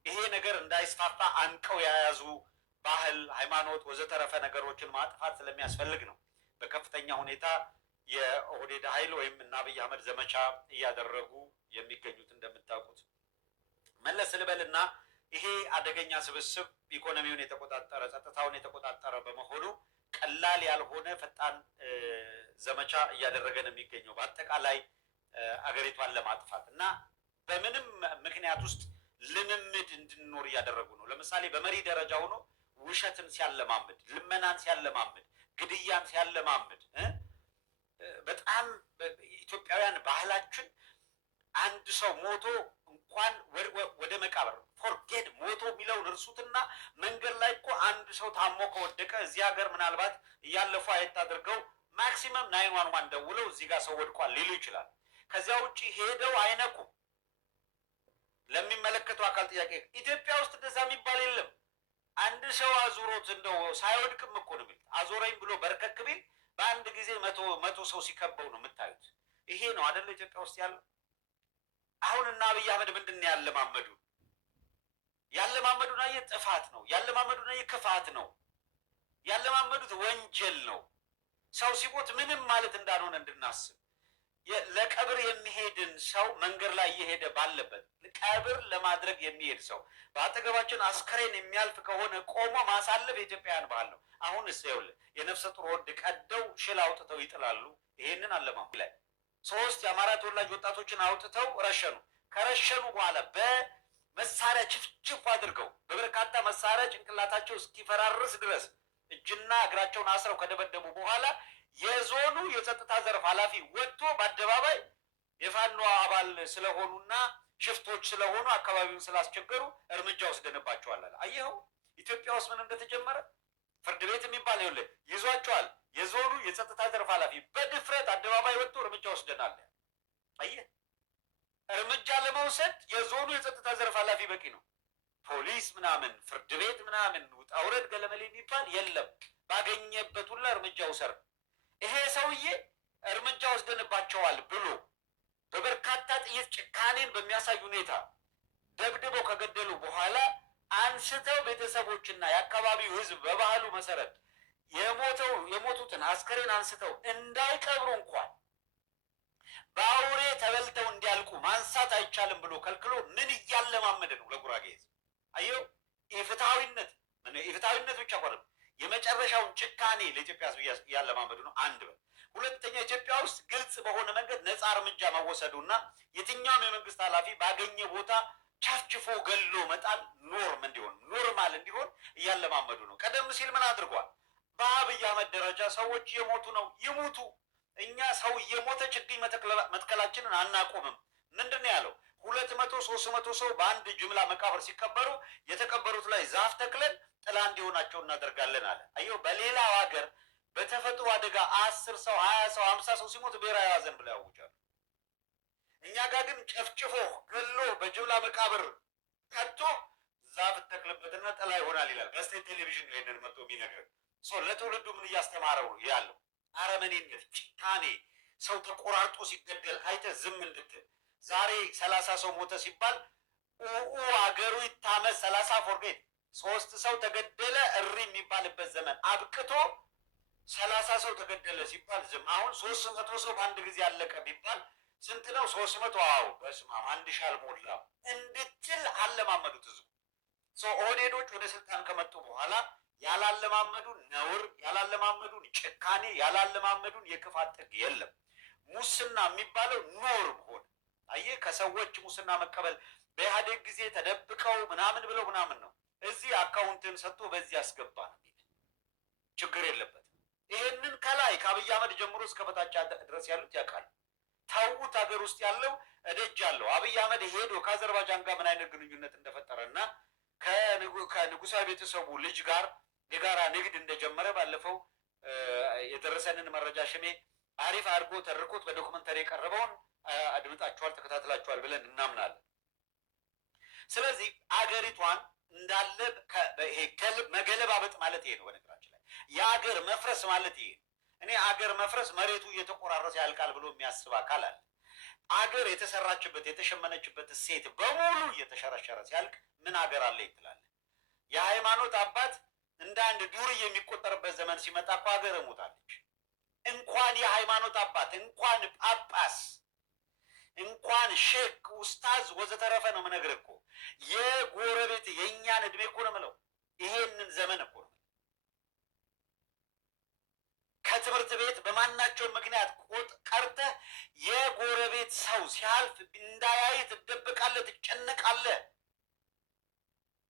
ይሄ ነገር እንዳይስፋፋ አንቀው የያዙ ባህል፣ ሃይማኖት ወዘተረፈ ነገሮችን ማጥፋት ስለሚያስፈልግ ነው በከፍተኛ ሁኔታ የኦህዴድ ኃይል ወይም እና አብይ አህመድ ዘመቻ እያደረጉ የሚገኙት እንደምን መለስ ልበልና ይሄ አደገኛ ስብስብ ኢኮኖሚውን የተቆጣጠረ ጸጥታውን የተቆጣጠረ በመሆኑ ቀላል ያልሆነ ፈጣን ዘመቻ እያደረገ ነው የሚገኘው በአጠቃላይ አገሪቷን ለማጥፋት እና በምንም ምክንያት ውስጥ ልምምድ እንድንኖር እያደረጉ ነው። ለምሳሌ በመሪ ደረጃ ሆኖ ውሸትን ሲያለማምድ፣ ልመናን ሲያለማምድ፣ ግድያን ሲያለማምድ በጣም ኢትዮጵያውያን ባህላችን አንድ ሰው ሞቶ እንኳን ወደ መቃብር ፎርጌት ሞቶ የሚለውን እርሱትና መንገድ ላይ እኮ አንድ ሰው ታሞ ከወደቀ እዚህ ሀገር ምናልባት እያለፉ አየት አድርገው ማክሲመም 911 ደውለው እዚህ ጋር ሰው ወድቋል ሊሉ ይችላል። ከዚያ ውጪ ሄደው አይነኩም። ለሚመለከተው አካል ጥያቄ ኢትዮጵያ ውስጥ እንደዛ የሚባል የለም። አንድ ሰው አዙሮት እንደው ሳይወድቅም እኮ ነው የሚል አዞረኝ ብሎ በርከክ ቢል በአንድ ጊዜ መቶ ሰው ሲከበው ነው የምታዩት። ይሄ ነው አይደለ ኢትዮጵያ ውስጥ ያለው። አሁን እና አብይ አህመድ ምንድን ነው ያለማመዱ? ያለማመዱና ጥፋት ነው። ያለማመዱና ክፋት ነው። ያለማመዱት ወንጀል ነው። ሰው ሲሞት ምንም ማለት እንዳልሆነ እንድናስብ ለቀብር የሚሄድን ሰው መንገድ ላይ እየሄደ ባለበት ቀብር ለማድረግ የሚሄድ ሰው በአጠገባችን አስከሬን የሚያልፍ ከሆነ ቆሞ ማሳለፍ የኢትዮጵያውያን ባህል ነው። አሁን ይኸውልህ የነፍሰ ጡር ወንድ ቀደው ሽል አውጥተው ይጥላሉ። ይሄንን አለማሙ ላይ 3 የአማራ ተወላጅ ወጣቶችን አውጥተው ረሸኑ። ከረሸኑ በኋላ በመሳሪያ ችፍችፍ አድርገው በበርካታ መሳሪያ ጭንቅላታቸው እስኪፈራርስ ድረስ እጅና እግራቸውን አስረው ከደበደቡ በኋላ የዞኑ የጸጥታ ዘርፍ ኃላፊ ወጥቶ በአደባባይ የፋኖ አባል ስለሆኑና ሽፍቶች ስለሆኑ አካባቢውን ስላስቸገሩ እርምጃ ወስደንባቸዋል አለ። አየኸው ኢትዮጵያ ውስጥ ምን እንደተጀመረ። ፍርድ ቤት የሚባል ይኸውልህ ይዟቸዋል። የዞኑ የጸጥታ ዘርፍ ኃላፊ በድፍረት አደባባይ ወጥቶ እርምጃ ወስደናል። አየህ፣ እርምጃ ለመውሰድ የዞኑ የጸጥታ ዘርፍ ኃላፊ በቂ ነው። ፖሊስ ምናምን ፍርድ ቤት ምናምን ውጣ ውረድ ገለመሌ የሚባል የለም። ባገኘበት ሁላ እርምጃ ውሰር። ይሄ ሰውዬ እርምጃ ወስደንባቸዋል ብሎ በበርካታ ጥይት ጭካኔን በሚያሳይ ሁኔታ ደብድበው ከገደሉ በኋላ አንስተው ቤተሰቦችና የአካባቢው ሕዝብ በባህሉ መሰረት የሞቱትን አስከሬን አንስተው እንዳይቀብሩ እንኳን በአውሬ ተበልተው እንዲያልቁ ማንሳት አይቻልም ብሎ ከልክሎ ምን እያለማመደ ነው ለጉራጌ ሕዝብ? አየው፣ ኢፍትሐዊነት ብቻ ሆነም የመጨረሻውን ጭካኔ ለኢትዮጵያ ሕዝብ እያለማመዱ ነው። አንድ በል ሁለተኛ፣ ኢትዮጵያ ውስጥ ግልጽ በሆነ መንገድ ነፃ እርምጃ መወሰዱና የትኛውም የመንግስት ኃላፊ ባገኘ ቦታ ቻፍጭፎ ገሎ መጣል ኖርማል እንዲሆን እያለማመዱ ነው። ቀደም ሲል ምን አድርጓል? በአብይ አህመድ ደረጃ ሰዎች እየሞቱ ነው፣ ይሙቱ፣ እኛ ሰው እየሞተ ችግኝ መትከላችንን አናቆምም። ምንድን ነው ያለው? 200-300 ሰው በአንድ ጅምላ መቃብር ሲቀበሩ የተቀበሩት ላይ ዛፍ ተክለን ጥላ እንዲሆናቸው እናደርጋለን አለ። አየው፣ በሌላው ሀገር በተፈጥሮ አደጋ 10 ሰው 20 ሰው 50 ሰው ሲሞት ብሔራዊ ሐዘን ብለው ያውጃሉ። እኛ ጋር ግን ጨፍጭፎ ገሎ በጅምላ መቃብር ከቶ ዛፍ ተክልበትና ጥላ ይሆናል ይላል። በስቴት ቴሌቪዥን ይሄንን መጥቶ የሚነግር ሰው ለትውልዱ ምን እያስተማረው ያለው? አረመኔነት፣ ጭካኔ፣ ሰው ተቆራርጦ ሲገደል አይተ ዝም እንድትል። ዛሬ 30 ሰው ሞተ ሲባል አገሩ ይታመስ 30 ፎርጌት 3 ሰው ተገደለ እሪ የሚባልበት ዘመን አብቅቶ 30 ሰው ተገደለ ሲባል ዝም። አሁን 300 ሰው በአንድ ጊዜ አለቀ ቢባል ስንት ነው? 300 አዎ፣ በስመ አብ 1000 አልሞላም እንድትል አለማመዱት ህዝቡ። ኦህዴዶች ወደ ስልጣን ከመጡ በኋላ ያላለማመዱን ነውር፣ ያላለማመዱን ጭካኔ፣ ያላለማመዱን የክፋት ጥግ የለም። ሙስና የሚባለው ኖርም ሆነ። አየህ፣ ከሰዎች ሙስና መቀበል በኢህአዴግ ጊዜ ተደብቀው ምናምን ብለው ምናምን ነው። እዚህ አካውንትን ሰጥቶ በዚህ ያስገባ ነው የሚል ችግር የለበትም። ይሄንን ከላይ ከአብይ አህመድ ጀምሮ እስከ በታች ድረስ ያሉት ያውቃሉ። ታውት ሀገር ውስጥ ያለው እደጅ ያለው አብይ አህመድ ሄዶ ከአዘርባይጃን ጋር ምን አይነት ግንኙነት እንደፈጠረና ከንጉሳዊ ቤተሰቡ ልጅ ጋር የጋራ ንግድ እንደጀመረ ባለፈው የደረሰንን መረጃ ሽሜ አሪፍ አድርጎ ተርኮት በዶክመንተሪ የቀረበውን አድምጣችኋል፣ ተከታትላችኋል ብለን እናምናለን። ስለዚህ አገሪቷን እንዳለ ይሄ መገለባበጥ ማለት ይሄ ነው። በነገራችን ላይ የአገር መፍረስ ማለት ይሄ ነው። እኔ አገር መፍረስ መሬቱ እየተቆራረሰ ያልቃል ብሎ የሚያስብ አካል አለ። አገር የተሰራችበት የተሸመነችበት እሴት በሙሉ እየተሸረሸረ ሲያልቅ ምን አገር አለ ይትላል። የሃይማኖት አባት እንደ አንድ ዱርዬ የሚቆጠርበት ዘመን ሲመጣ እኮ ሀገር ሞታለች። እንኳን የሃይማኖት አባት እንኳን ጳጳስ እንኳን ሼክ ኡስታዝ ወዘተረፈ ነው የምነግርህ እኮ የጎረቤት የእኛን እድሜ እኮ ነው የምለው። ይሄንን ዘመን እኮ ነው ከትምህርት ቤት በማናቸው ምክንያት ቀርተህ የጎረቤት ሰው ሲያልፍ እንዳያይ ትደብቃለህ፣ ትጨነቃለህ።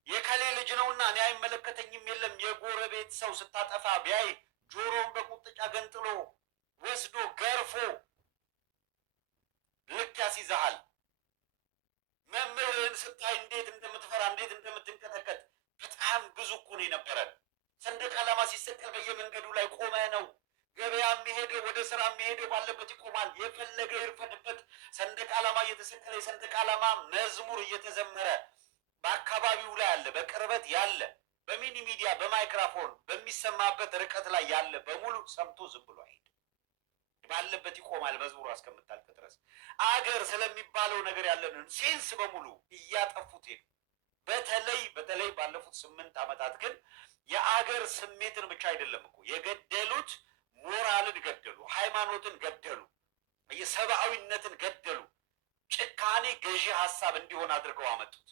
የከሌ ልጅ ነውና እኔ አይመለከተኝም የለም። የጎረቤት ሰው ስታጠፋ ቢያይ ጆሮን በቁጥጫ ገንጥሎ ወስዶ ገርፎ ልክ ያስይዝሃል። መምህርህን ስታይ እንዴት እንደምትፈራ እንዴት እንደምትንቀጠቀጥ በጣም ብዙ እኮ ነው የነበረን። ሰንደቅ ዓላማ ሲሰቀል በየመንገዱ ላይ ቆመ ነው። ገበያ የሚሄደው ወደ ስራ የሚሄደው ባለበት ይቆማል። የፈለገ ይርፈድበት። ሰንደቅ ዓላማ እየተሰቀለ የሰንደቅ ዓላማ መዝሙር እየተዘመረ በአካባቢው ላይ ያለ በቅርበት ያለ በሚኒ ሚዲያ በማይክራፎን በሚሰማበት ርቀት ላይ ያለ በሙሉ ሰምቶ ዝም ብሎ አይሄድ፣ ባለበት ይቆማል መዝሙሩ እስከምታልቅ ድረስ። አገር ስለሚባለው ነገር ያለንን ሴንስ በሙሉ እያጠፉት ሄዱ። በተለይ ባለፉት 8 ዓመታት ግን የአገር ስሜትን ብቻ አይደለም እኮ የገደሉት፣ ሞራልን ገደሉ፣ ሃይማኖትን ገደሉ፣ የሰብአዊነትን ገደሉ። ጭካኔ ገዢ ሀሳብ እንዲሆን አድርገው አመጡት።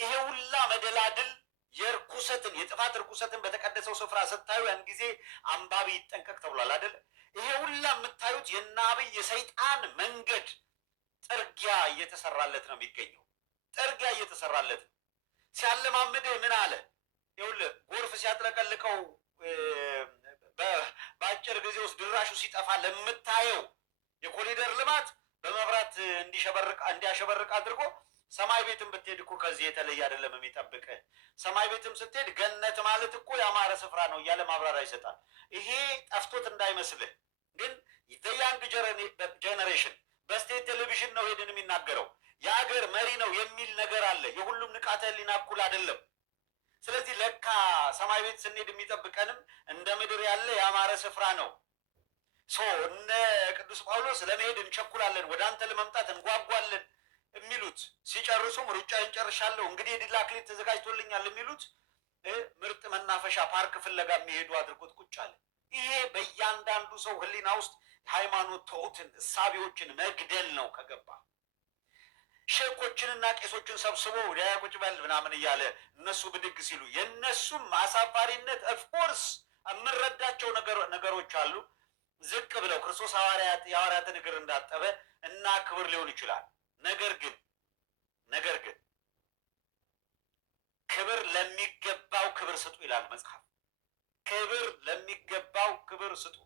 ይሄ ሁላ መደላድል የርኩሰትን የጥፋት ርኩሰትን በተቀደሰው ስፍራ ስታዩ ያን ጊዜ አንባቢ ይጠንቀቅ ተብሏል አይደል? ይሄ ሁላ የምታዩት የአብይ የሰይጣን መንገድ ጥርጊያ እየተሰራለት ነው የሚገኘው። ጥርጊያ እየተሰራለት ነው። ሲያለማምድህ ምን አለ? ይኸውልህ ጎርፍ ሲያጥለቀልቀው በአጭር ጊዜ ውስጥ ድራሹ ሲጠፋ ለምታየው የኮሪደር ልማት በመብራት እንዲያሸበርቅ አድርጎ ሰማይ ቤትም ብትሄድ እኮ ከዚህ የተለየ አይደለም የሚጠብቅ። ሰማይ ቤትም ስትሄድ ገነት ማለት እኮ ያማረ ስፍራ ነው እያለ ማብራሪያ ይሰጣል። ይሄ ጠፍቶት እንዳይመስልህ ግን የያንግ ጀነሬሽን በስቴት ቴሌቪዥን ነው ሄድን የሚናገረው። የሀገር መሪ ነው የሚል ነገር አለ። የሁሉም ንቃተ ህሊና እኩል አይደለም። ስለዚህ ለካ ሰማይ ቤት ስንሄድ የሚጠብቀንም እንደ ምድር ያለ ያማረ ስፍራ ነው። እነ ቅዱስ ጳውሎስ ለመሄድ እንቸኩላለን፣ ወደ አንተ ለመምጣት እንጓጓለን የሚሉት ሲጨርሱም ሩጫ እንጨርሻለሁ እንግዲህ የድል አክሊል ተዘጋጅቶልኛል የሚሉት ምርጥ መናፈሻ ፓርክ ፍለጋ የሚሄዱ አድርጎት ቁጭ አለ። ይሄ በእያንዳንዱ ሰው ህሊና ውስጥ ሃይማኖት ተውትን እሳቤዎችን መግደል ነው ከገባ። ሼኮችንና ቄሶችን ሰብስቦ ወዲያ ቁጭ በል ምናምን እያለ እነሱ ብድግ ሲሉ የእነሱም አሳፋሪነት ኦፍኮርስ የምንረዳቸው ነገሮች አሉ። ዝቅ ብለው ክርስቶስ የሐዋርያትን እግር እንዳጠበ እና ክብር ሊሆን ይችላል። ነገር ግን ክብር ለሚገባው ክብር ስጡ ይላል መጽሐፍ። ክብር ለሚገባው ክብር ስጡ።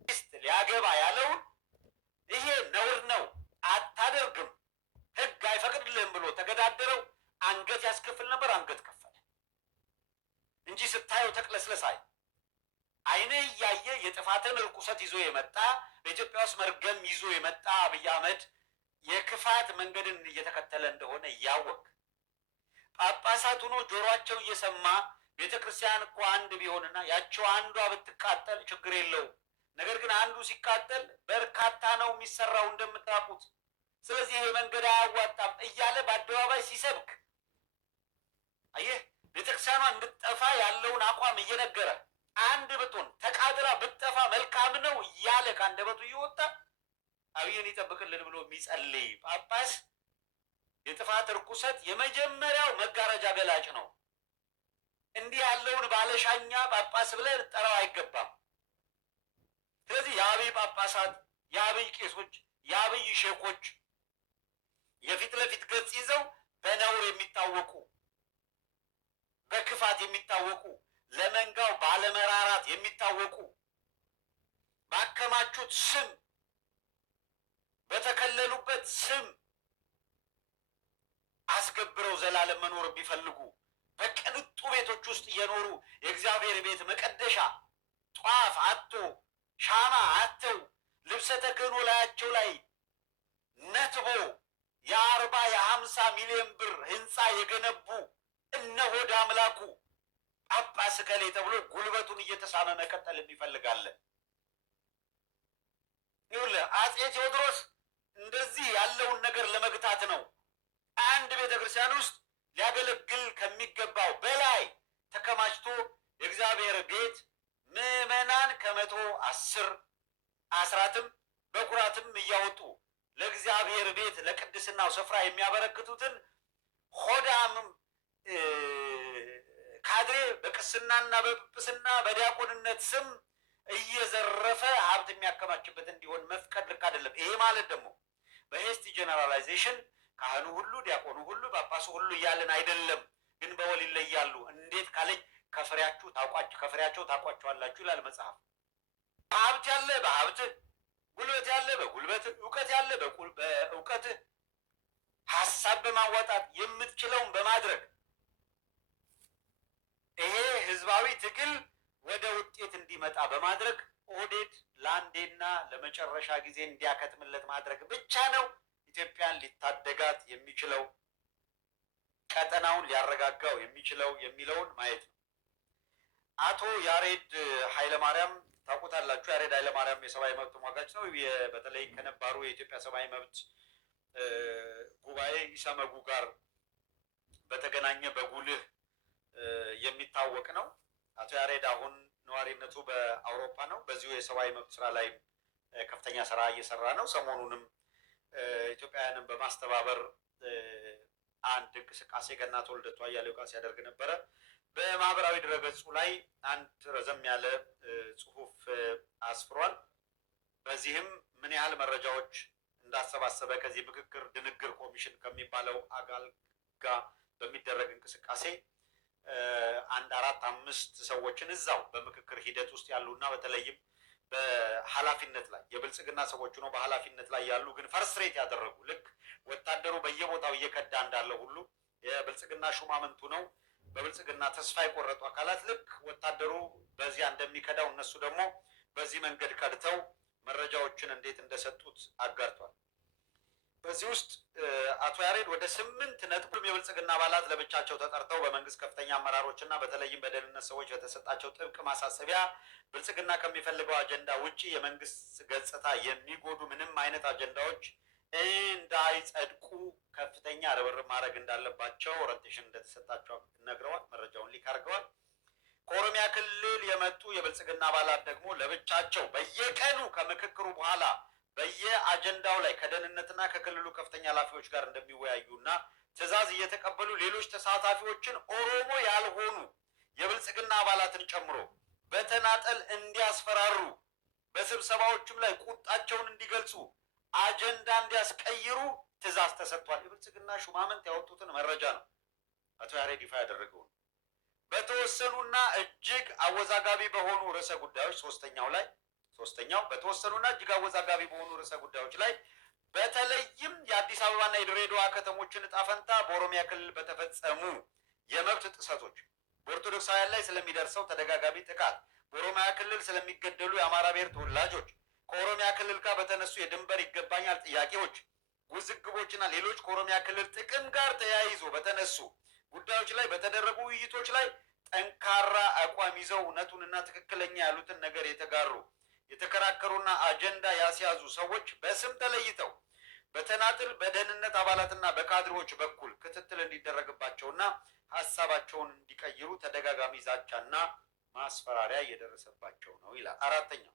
ሚስት ሊያገባ ያለውን ይሄ ነውር ነው አታደርግም፣ ህግ አይፈቅድልህም ብሎ ተገዳደረው። አንገት ያስከፍል ነበር፣ አንገት ከፈለ እንጂ ስታየው ተቅለስለሳይ አይነ እያየ የጥፋትን ርኩሰት ይዞ የመጣ በኢትዮጵያ ውስጥ መርገም ይዞ የመጣ አብይ አህመድ የክፋት መንገድን እየተከተለ እንደሆነ እያወቅ ጳጳሳት ሆኖ ጆሮአቸው እየሰማ ቤተ ክርስቲያን እኮ አንድ ቢሆንና ያቸው አንዷ ብትቃጠል ችግር የለውም። ነገር ግን አንዱ ሲቃጠል በርካታ ነው የሚሰራው እንደምታውቁት። ስለዚህ ይሄ መንገድ አያዋጣም እያለ በአደባባይ ሲሰብክ አየህ፣ ቤተ ክርስቲያኗ እንድትጠፋ ያለውን አቋም እየነገረ አንድ ብትሆን ተቃጥላ ብትጠፋ መልካም ነው እያለ ከአንደበቱ እየወጣ አብይን ይጠብቅልን ብሎ የሚጸልይ ጳጳስ የጥፋት ርኩሰት የመጀመሪያው መጋረጃ ገላጭ ነው። እንዲህ ያለውን ባለሻኛ ጳጳስ ብለህ ልጠራው አይገባም። ስለዚህ የአብይ ጳጳሳት፣ የአብይ ቄሶች፣ የአብይ ሼኮች የፊት ለፊት ገጽ ይዘው በነውር የሚታወቁ በክፋት የሚታወቁ ለመንጋው ባለመራራት የሚታወቁ ባከማቹት ስም በተከለሉበት ስም አስገብረው ዘላለም መኖር ቢፈልጉ በቅንጡ ቤቶች ውስጥ እየኖሩ የእግዚአብሔር ቤት መቀደሻ ጧፍ አቶ ሻማ አተው ልብሰ ተክህኖ ላያቸው ላይ ነትቦ የ40 የ50 ሚሊዮን ብር ህንፃ የገነቡ እነ ሆድ አምላኩ ጳጳስ ከሌ ተብሎ ጉልበቱን እየተሳመ መቀጠል የሚፈልጋለን። ይኸውልህ አፄ ቴዎድሮስ እንደዚህ ያለውን ነገር ለመግታት ነው አንድ ቤተ ክርስቲያን ውስጥ ሊያገለግል ከሚገባው በላይ ተከማችቶ የእግዚአብሔር ቤት ምዕመናን ከ110 አስራትም በኩራትም እያወጡ ለእግዚአብሔር ቤት ለቅድስናው ስፍራ የሚያበረክቱትን ሆዳም ካድሬ በቅስናና በጵጵስና በዲያቆንነት ስም እየዘረፈ ሀብት የሚያከማችበት እንዲሆን መፍቀድ ልክ አይደለም። ይሄ ማለት ደግሞ በሄስቲ ጀነራላይዜሽን ካህኑ ሁሉ፣ ዲያቆኑ ሁሉ፣ ጳጳሱ ሁሉ እያልን አይደለም። ግን በወል ይለያሉ። እንዴት ካለኝ ከፍሬያቸው ታውቋቸዋላችሁ ይላል መጽሐፍ። ሀብት ያለ በሀብትህ፣ ጉልበት ያለ በጉልበትህ፣ እውቀት ያለ በእውቀትህ፣ ሀሳብ በማዋጣት የምትችለውን በማድረግ ይሄ ህዝባዊ ትግል ወደ ውጤት እንዲመጣ በማድረግ ኦህዴድ ለአንዴና ለመጨረሻ ጊዜ እንዲያከትምለት ማድረግ ብቻ ነው ኢትዮጵያን ሊታደጋት የሚችለው፣ ቀጠናውን ሊያረጋጋው የሚችለው የሚለውን ማየት ነው። አቶ ያሬድ ኃይለማርያም ታውቁታላችሁ። ያሬድ ኃይለማርያም የሰብአዊ መብት ተሟጋች ነው። በተለይ ከነባሩ የኢትዮጵያ ሰብአዊ መብት ጉባኤ ኢሰመጉ ጋር በተገናኘ በጉልህ የሚታወቅ ነው። አቶ ያሬድ አሁን ነዋሪነቱ በአውሮፓ ነው። በዚሁ የሰብአዊ መብት ስራ ላይ ከፍተኛ ስራ እየሰራ ነው። ሰሞኑንም ኢትዮጵያውያንን በማስተባበር አንድ እንቅስቃሴ ከእናቶ ልደቱ አያሌው ጋር ሲያደርግ ነበረ። በማህበራዊ ድረገጹ ላይ አንድ ረዘም ያለ ጽሁፍ አስፍሯል። በዚህም ምን ያህል መረጃዎች እንዳሰባሰበ ከዚህ ምክክር ድንግር ኮሚሽን ከሚባለው አካል ጋር በሚደረግ እንቅስቃሴ አንድ 4-5 ሰዎችን እዛው በምክክር ሂደት ውስጥ ያሉና በተለይም በኃላፊነት ላይ የብልጽግና ሰዎች ነው በኃላፊነት ላይ ያሉ ግን ፈርስትሬት ያደረጉ ልክ ወታደሩ በየቦታው እየከዳ እንዳለ ሁሉ የብልጽግና ሹማምንቱ ነው በብልጽግና ተስፋ የቆረጡ አካላት ልክ ወታደሩ በዚያ እንደሚከዳው እነሱ ደግሞ በዚህ መንገድ ከድተው መረጃዎችን እንዴት እንደሰጡት አጋርቷል። በዚህ ውስጥ አቶ ያሬድ ወደ 8 ነጥብ የብልጽግና አባላት ለብቻቸው ተጠርተው በመንግስት ከፍተኛ አመራሮች እና በተለይም በደህንነት ሰዎች በተሰጣቸው ጥብቅ ማሳሰቢያ ብልጽግና ከሚፈልገው አጀንዳ ውጪ የመንግስት ገጽታ የሚጎዱ ምንም አይነት አጀንዳዎች እንዳይጸድቁ ከፍተኛ ርብርብ ማድረግ እንዳለባቸው ኦሪንቴሽን እንደተሰጣቸው ነግረዋል። መረጃውን ሊክ አድርገዋል። ከኦሮሚያ ክልል የመጡ የብልጽግና አባላት ደግሞ ለብቻቸው በየቀኑ ከምክክሩ በኋላ በየአጀንዳው ላይ ከደህንነትና ከክልሉ ከፍተኛ ኃላፊዎች ጋር እንደሚወያዩና ትዕዛዝ እየተቀበሉ ሌሎች ተሳታፊዎችን ኦሮሞ ያልሆኑ የብልጽግና አባላትን ጨምሮ በተናጠል እንዲያስፈራሩ በስብሰባዎችም ላይ ቁጣቸውን እንዲገልጹ አጀንዳ እንዲያስቀይሩ ትዕዛዝ ተሰጥቷል። የብልጽግና ሹማምንት ያወጡትን መረጃ ነው አቶ ያሬድ ይፋ ያደረገው። በተወሰኑና እጅግ አወዛጋቢ በሆኑ ርዕሰ ጉዳዮች ሶስተኛው በተወሰኑና እጅግ አወዛጋቢ በሆኑ ርዕሰ ጉዳዮች ላይ በተለይም የአዲስ አበባና የድሬዳዋ ከተሞችን ዕጣ ፈንታ በኦሮሚያ ክልል በተፈጸሙ የመብት ጥሰቶች፣ በኦርቶዶክሳውያን ላይ ስለሚደርሰው ተደጋጋሚ ጥቃት፣ በኦሮሚያ ክልል ስለሚገደሉ የአማራ ብሔር ተወላጆች፣ ከኦሮሚያ ክልል ጋር በተነሱ የድንበር ይገባኛል ጥያቄዎች፣ ውዝግቦችና ሌሎች ከኦሮሚያ ክልል ጥቅም ጋር ተያይዞ በተነሱ ጉዳዮች ላይ በተደረጉ ውይይቶች ላይ ጠንካራ አቋም ይዘው እውነቱንና ትክክለኛ ያሉትን ነገር የተጋሩ የተከራከሩና አጀንዳ ያስያዙ ሰዎች በስም ተለይተው በተናጥል በደህንነት አባላትና በካድሬዎች በኩል ክትትል እንዲደረግባቸውና ሀሳባቸውን እንዲቀይሩ ተደጋጋሚ ዛቻና ማስፈራሪያ እየደረሰባቸው ነው ይላል። አራተኛው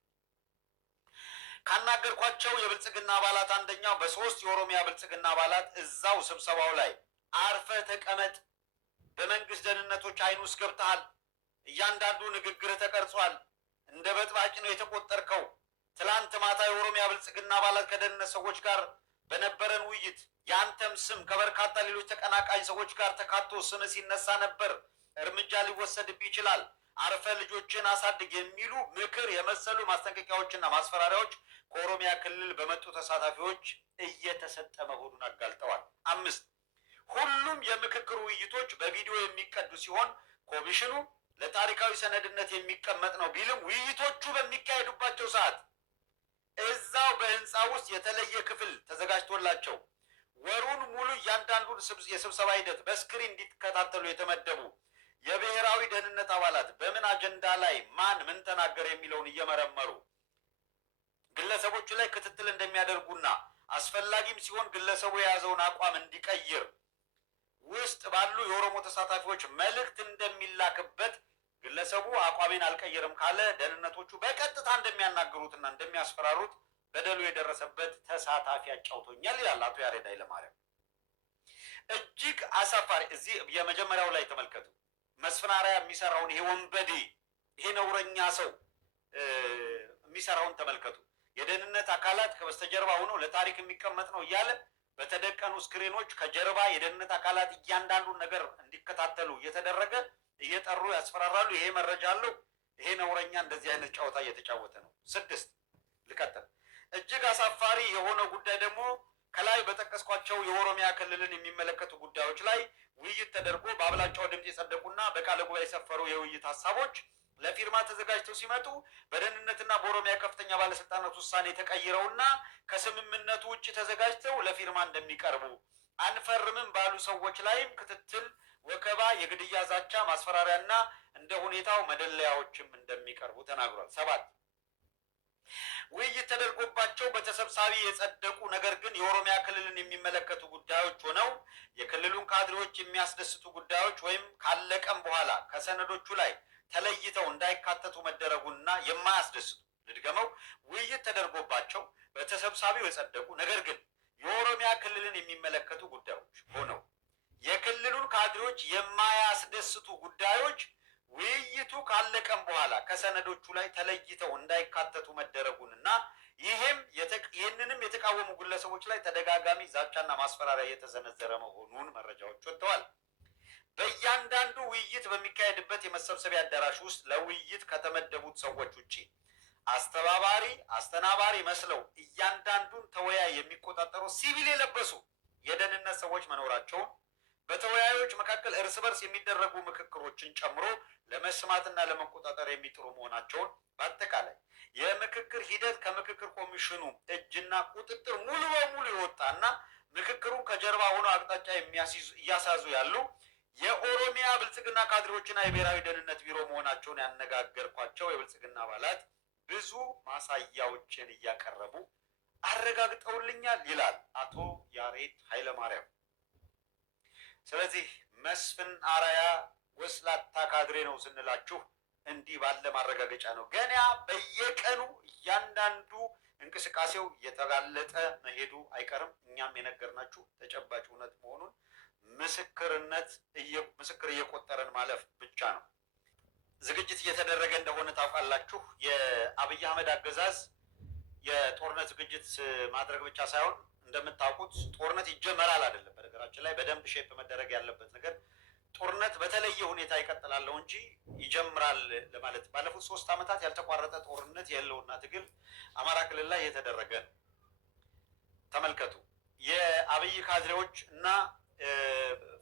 ካናገርኳቸው የብልጽግና አባላት አንደኛው በ3 የኦሮሚያ ብልጽግና አባላት እዛው ስብሰባው ላይ አርፈ ተቀመጥ፣ በመንግስት ደህንነቶች አይን ውስጥ ገብተሃል፣ እያንዳንዱ ንግግርህ ተቀርጿል፣ እንደ በጥባጭ ነው የተቆጠርከው፣ ትላንት ማታ የኦሮሚያ ብልጽግና አባላት ከደህንነት ሰዎች ጋር በነበረን ውይይት ያንተም ስም ከበርካታ ሌሎች ተቀናቃኝ ሰዎች ጋር ተካቶ ስም ሲነሳ ነበር፣ እርምጃ ሊወሰድብህ ይችላል፣ አርፈ ልጆችን አሳድግ የሚሉ ምክር የመሰሉ ማስጠንቀቂያዎችና ማስፈራሪያዎች ከኦሮሚያ ክልል በመጡ ተሳታፊዎች እየተሰጠ መሆኑን አጋልጠዋል። 5 ሁሉም የምክክር ውይይቶች በቪዲዮ የሚቀዱ ሲሆን ኮሚሽኑ ለታሪካዊ ሰነድነት የሚቀመጥ ነው ቢልም ውይይቶቹ በሚካሄዱባቸው ሰዓት እዛው በህንፃ ውስጥ የተለየ ክፍል ተዘጋጅቶላቸው ወሩን ሙሉ እያንዳንዱን የስብሰባ ሂደት በስክሪን እንዲከታተሉ የተመደቡ የብሔራዊ ደህንነት አባላት በምን አጀንዳ ላይ ማን ምን ተናገረ የሚለውን እየመረመሩ ግለሰቦቹ ላይ ክትትል እንደሚያደርጉና አስፈላጊም ሲሆን ግለሰቡ የያዘውን አቋም እንዲቀይር ውስጥ ባሉ የኦሮሞ ተሳታፊዎች መልእክት እንደሚላክበት ግለሰቡ አቋሜን አልቀየርም ካለ ደህንነቶቹ በቀጥታ እንደሚያናግሩትና እንደሚያስፈራሩት በደሉ የደረሰበት ተሳታፊ አጫውቶኛል ይላል አቶ ያሬድ ኃይለማርያም። እጅግ አሳፋሪ። እዚህ የመጀመሪያው ላይ ተመልከቱ። መስፍን አርአያ የሚሰራውን ይሄ ወንበዴ ይሄ ነውረኛ ሰው የሚሰራውን ተመልከቱ። የደህንነት አካላት ከበስተጀርባ ሆነው ለታሪክ የሚቀመጥ ነው እያለ በተደቀኑ ስክሪኖች ከጀርባ የደህንነት አካላት እያንዳንዱን ነገር እንዲከታተሉ እየተደረገ እየጠሩ ያስፈራራሉ። ይሄ መረጃ አለው። ይሄ ነውረኛ እንደዚህ አይነት ጨዋታ እየተጫወተ ነው። 6 ልቀጥል። እጅግ አሳፋሪ የሆነው ጉዳይ ደግሞ ከላይ በጠቀስኳቸው የኦሮሚያ ክልልን የሚመለከቱ ጉዳዮች ላይ ውይይት ተደርጎ በአብላጫው ድምፅ የጸደቁና በቃለ ጉባኤ የሰፈሩ የውይይት ሀሳቦች ለፊርማ ተዘጋጅተው ሲመጡ በደህንነትና በኦሮሚያ ከፍተኛ ባለስልጣናት ውሳኔ ተቀይረውና ከስምምነቱ ውጭ ተዘጋጅተው ለፊርማ እንደሚቀርቡ አንፈርምም ባሉ ሰዎች ላይም ክትትል፣ ወከባ፣ የግድያ ዛቻ፣ ማስፈራሪያና እንደ ሁኔታው መደለያዎችም እንደሚቀርቡ ተናግሯል። 7 ውይይት ተደርጎባቸው በተሰብሳቢ የጸደቁ ነገር ግን የኦሮሚያ ክልልን የሚመለከቱ ጉዳዮች ሆነው የክልሉን ካድሬዎች የሚያስደስቱ ጉዳዮች ወይም ካለቀም በኋላ ከሰነዶቹ ላይ ተለይተው እንዳይካተቱ መደረጉና የማያስደስቱ ልድገመው፣ ውይይት ተደርጎባቸው በተሰብሳቢው የጸደቁ ነገር ግን የኦሮሚያ ክልልን የሚመለከቱ ጉዳዮች ሆነው የክልሉን ካድሬዎች የማያስደስቱ ጉዳዮች ውይይቱ ካለቀም በኋላ ከሰነዶቹ ላይ ተለይተው እንዳይካተቱ መደረጉንና ይህንንም የተቃወሙ ግለሰቦች ላይ ተደጋጋሚ ዛቻና ማስፈራሪያ የተሰነዘረ መሆኑን መረጃዎች ወጥተዋል። በእያንዳንዱ ውይይት በሚካሄድበት የመሰብሰቢያ አዳራሽ ውስጥ ለውይይት ከተመደቡት ሰዎች ውጪ አስተናባሪ መስለው እያንዳንዱን ተወያይ የሚቆጣጠሩ ሲቪል የለበሱ የደህንነት ሰዎች መኖራቸውን በተወያዮች መካከል እርስ በርስ የሚደረጉ ምክክሮችን ጨምሮ ለመስማትና ለመቆጣጠር የሚጥሩ መሆናቸውን በአጠቃላይ የምክክር ሂደት ከምክክር ኮሚሽኑ እጅና ቁጥጥር ሙሉ በሙሉ የወጣና ምክክሩን ከጀርባ ሆኖ አቅጣጫ እያሳዙ ያሉ የኦሮሚያ ብልጽግና ካድሬዎችና የብሔራዊ ደህንነት ቢሮ መሆናቸውን ያነጋገርኳቸው የብልጽግና አባላት ብዙ ማሳያዎችን እያቀረቡ አረጋግጠውልኛል ይላል አቶ ያሬድ ኃይለማርያም። ስለዚህ መስፍን አርአያ ወስላታ ካድሬ ነው ስንላችሁ እንዲህ ባለ ማረጋገጫ ነው። ገና በየቀኑ እያንዳንዱ እንቅስቃሴው የተጋለጠ መሄዱ አይቀርም። እኛም የነገርናችሁ ተጨባጭ እውነት መሆኑን ምስክር እየቆጠረን ማለፍ ብቻ ነው። ዝግጅት እየተደረገ እንደሆነ ታውቃላችሁ። የአብይ አህመድ አገዛዝ የጦርነት ዝግጅት ማድረግ ብቻ ሳይሆን እንደምታውቁት ጦርነት ይጀመራል አይደለም። በነገራችን ላይ በደንብ ሼፕ መደረግ ያለበት ነገር ጦርነት በተለየ ሁኔታ ይቀጥላለው እንጂ ይጀምራል ለማለት ባለፉት 3 ዓመታት ያልተቋረጠ ጦርነት የህልውና ትግል አማራ ክልል ላይ የተደረገ ነው። ተመልከቱ። የአብይ ካድሬዎች እና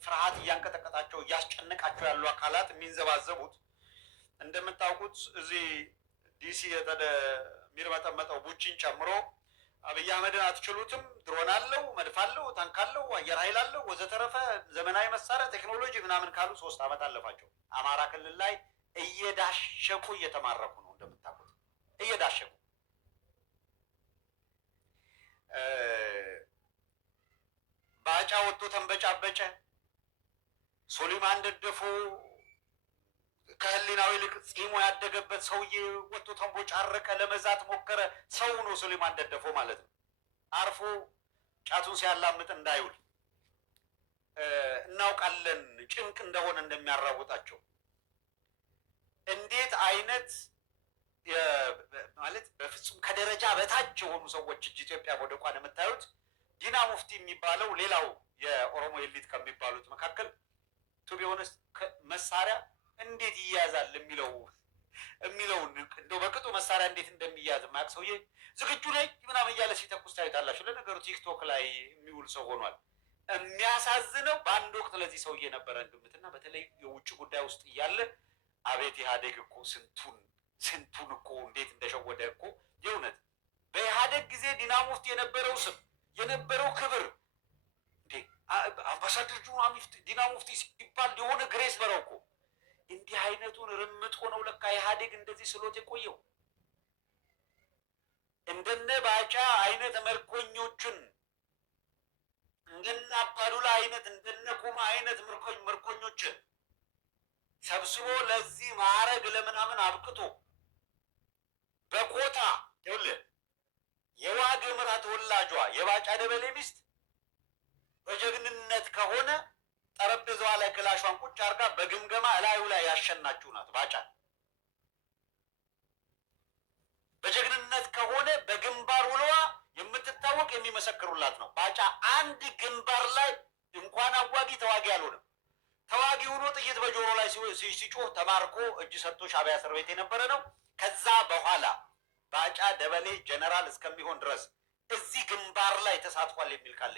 ፍርሃት እያንቀጠቀጣቸው እያስጨነቃቸው ያሉ አካላት የሚንዘባዘቡት እንደምታውቁት እዚህ ዲሲ የሚርመጠመጠው ቡቺን ጨምሮ አብይ አህመድን አትችሉትም፣ ድሮን አለው፣ መድፍ አለው፣ ታንክ አለው፣ አየር ኃይል አለው ወዘተረፈ ዘመናዊ መሳሪያ ቴክኖሎጂ ምናምን ካሉ 3 ዓመት አለፋቸው። አማራ ክልል ላይ እየዳሸቁ እየተማረኩ ነው። እንደምታውቁት እየዳሸቁ ባጫ ወጥቶ ተንበጫበጨ። ሶሊማን ደደፎ ከህሊናዊ ይልቅ ጺሙ ያደገበት ሰውዬ ወጥቶ ተንቦጫረቀ፣ ለመዛት ሞከረ። ሰው ነው ሶሊማን ደደፎ ማለት ነው። አርፎ ጫቱን ሲያላምጥ እንዳይውል እናውቃለን፣ ጭንቅ እንደሆነ እንደሚያራውጣቸው። እንዴት አይነት ማለት በፍጹም ከደረጃ በታች የሆኑ ሰዎች እጅ ኢትዮጵያ ወደቋን የምታዩት ዲና ሙፍቲ የሚባለው ሌላው የኦሮሞ ኤሊት ከሚባሉት መካከል ቱ ቢሆንስ መሳሪያ እንዴት ይያዛል የሚለውን እንደው በቅጡ መሳሪያ እንዴት እንደሚያዝ ማቅ ሰውዬ ዝግጁ ነኝ ምናምን እያለ ሲተኩስ ታዩታላችሁ። ለነገሩ ቲክቶክ ላይ የሚውል ሰው ሆኗል። የሚያሳዝነው በአንድ ወቅት ለዚህ ሰውዬ ነበረን ግምትና በተለይ የውጭ ጉዳይ ውስጥ እያለ አቤት ኢህአዴግ እኮ ስንቱን እኮ እንዴት እንደሸወደ እኮ የእውነት በኢህአዴግ ጊዜ ዲና ሙፍቲ የነበረው ስም የነበረው ክብር እንዴ አምባሳደር ዲና ሙፍቲ ሲባል የሆነ ግሬስ በረው እኮ እንዲህ አይነቱን ርምጥ ሆነው ለካ ኢህአዴግ እንደዚህ ስሎት የቆየው እንደነ ባጫ አይነት መርኮኞችን እንደነ አባዱላ አይነት እንደነ ኩማ አይነት ምርኮኞችን ሰብስቦ ለዚህ ማዕረግ ለምናምን አብቅቶ በኮታ ይኸውልህ የዋግምራ ተወላጇ የባጫ ደበሌ ሚስት በጀግንነት ከሆነ ጠረጴዛዋ ላይ ክላሿን ቁጭ አድርጋ በግምገማ እላዩ ላይ ያሸናችሁ ናት። ባጫ በጀግንነት ከሆነ በግንባር ውለዋ የምትታወቅ የሚመሰክሩላት ነው። ባጫ አንድ ግንባር ላይ እንኳን አዋጊ ተዋጊ አልሆነም። ተዋጊ ሆኖ ጥይት በጆሮ ላይ ሲጮህ ተማርኮ እጅ ሰጥቶ ሻዕቢያ እስር ቤት የነበረ ነው። ከዛ በኋላ ባጫ ደበሌ ጀነራል እስከሚሆን ድረስ እዚህ ግንባር ላይ ተሳትፏል የሚል ካለ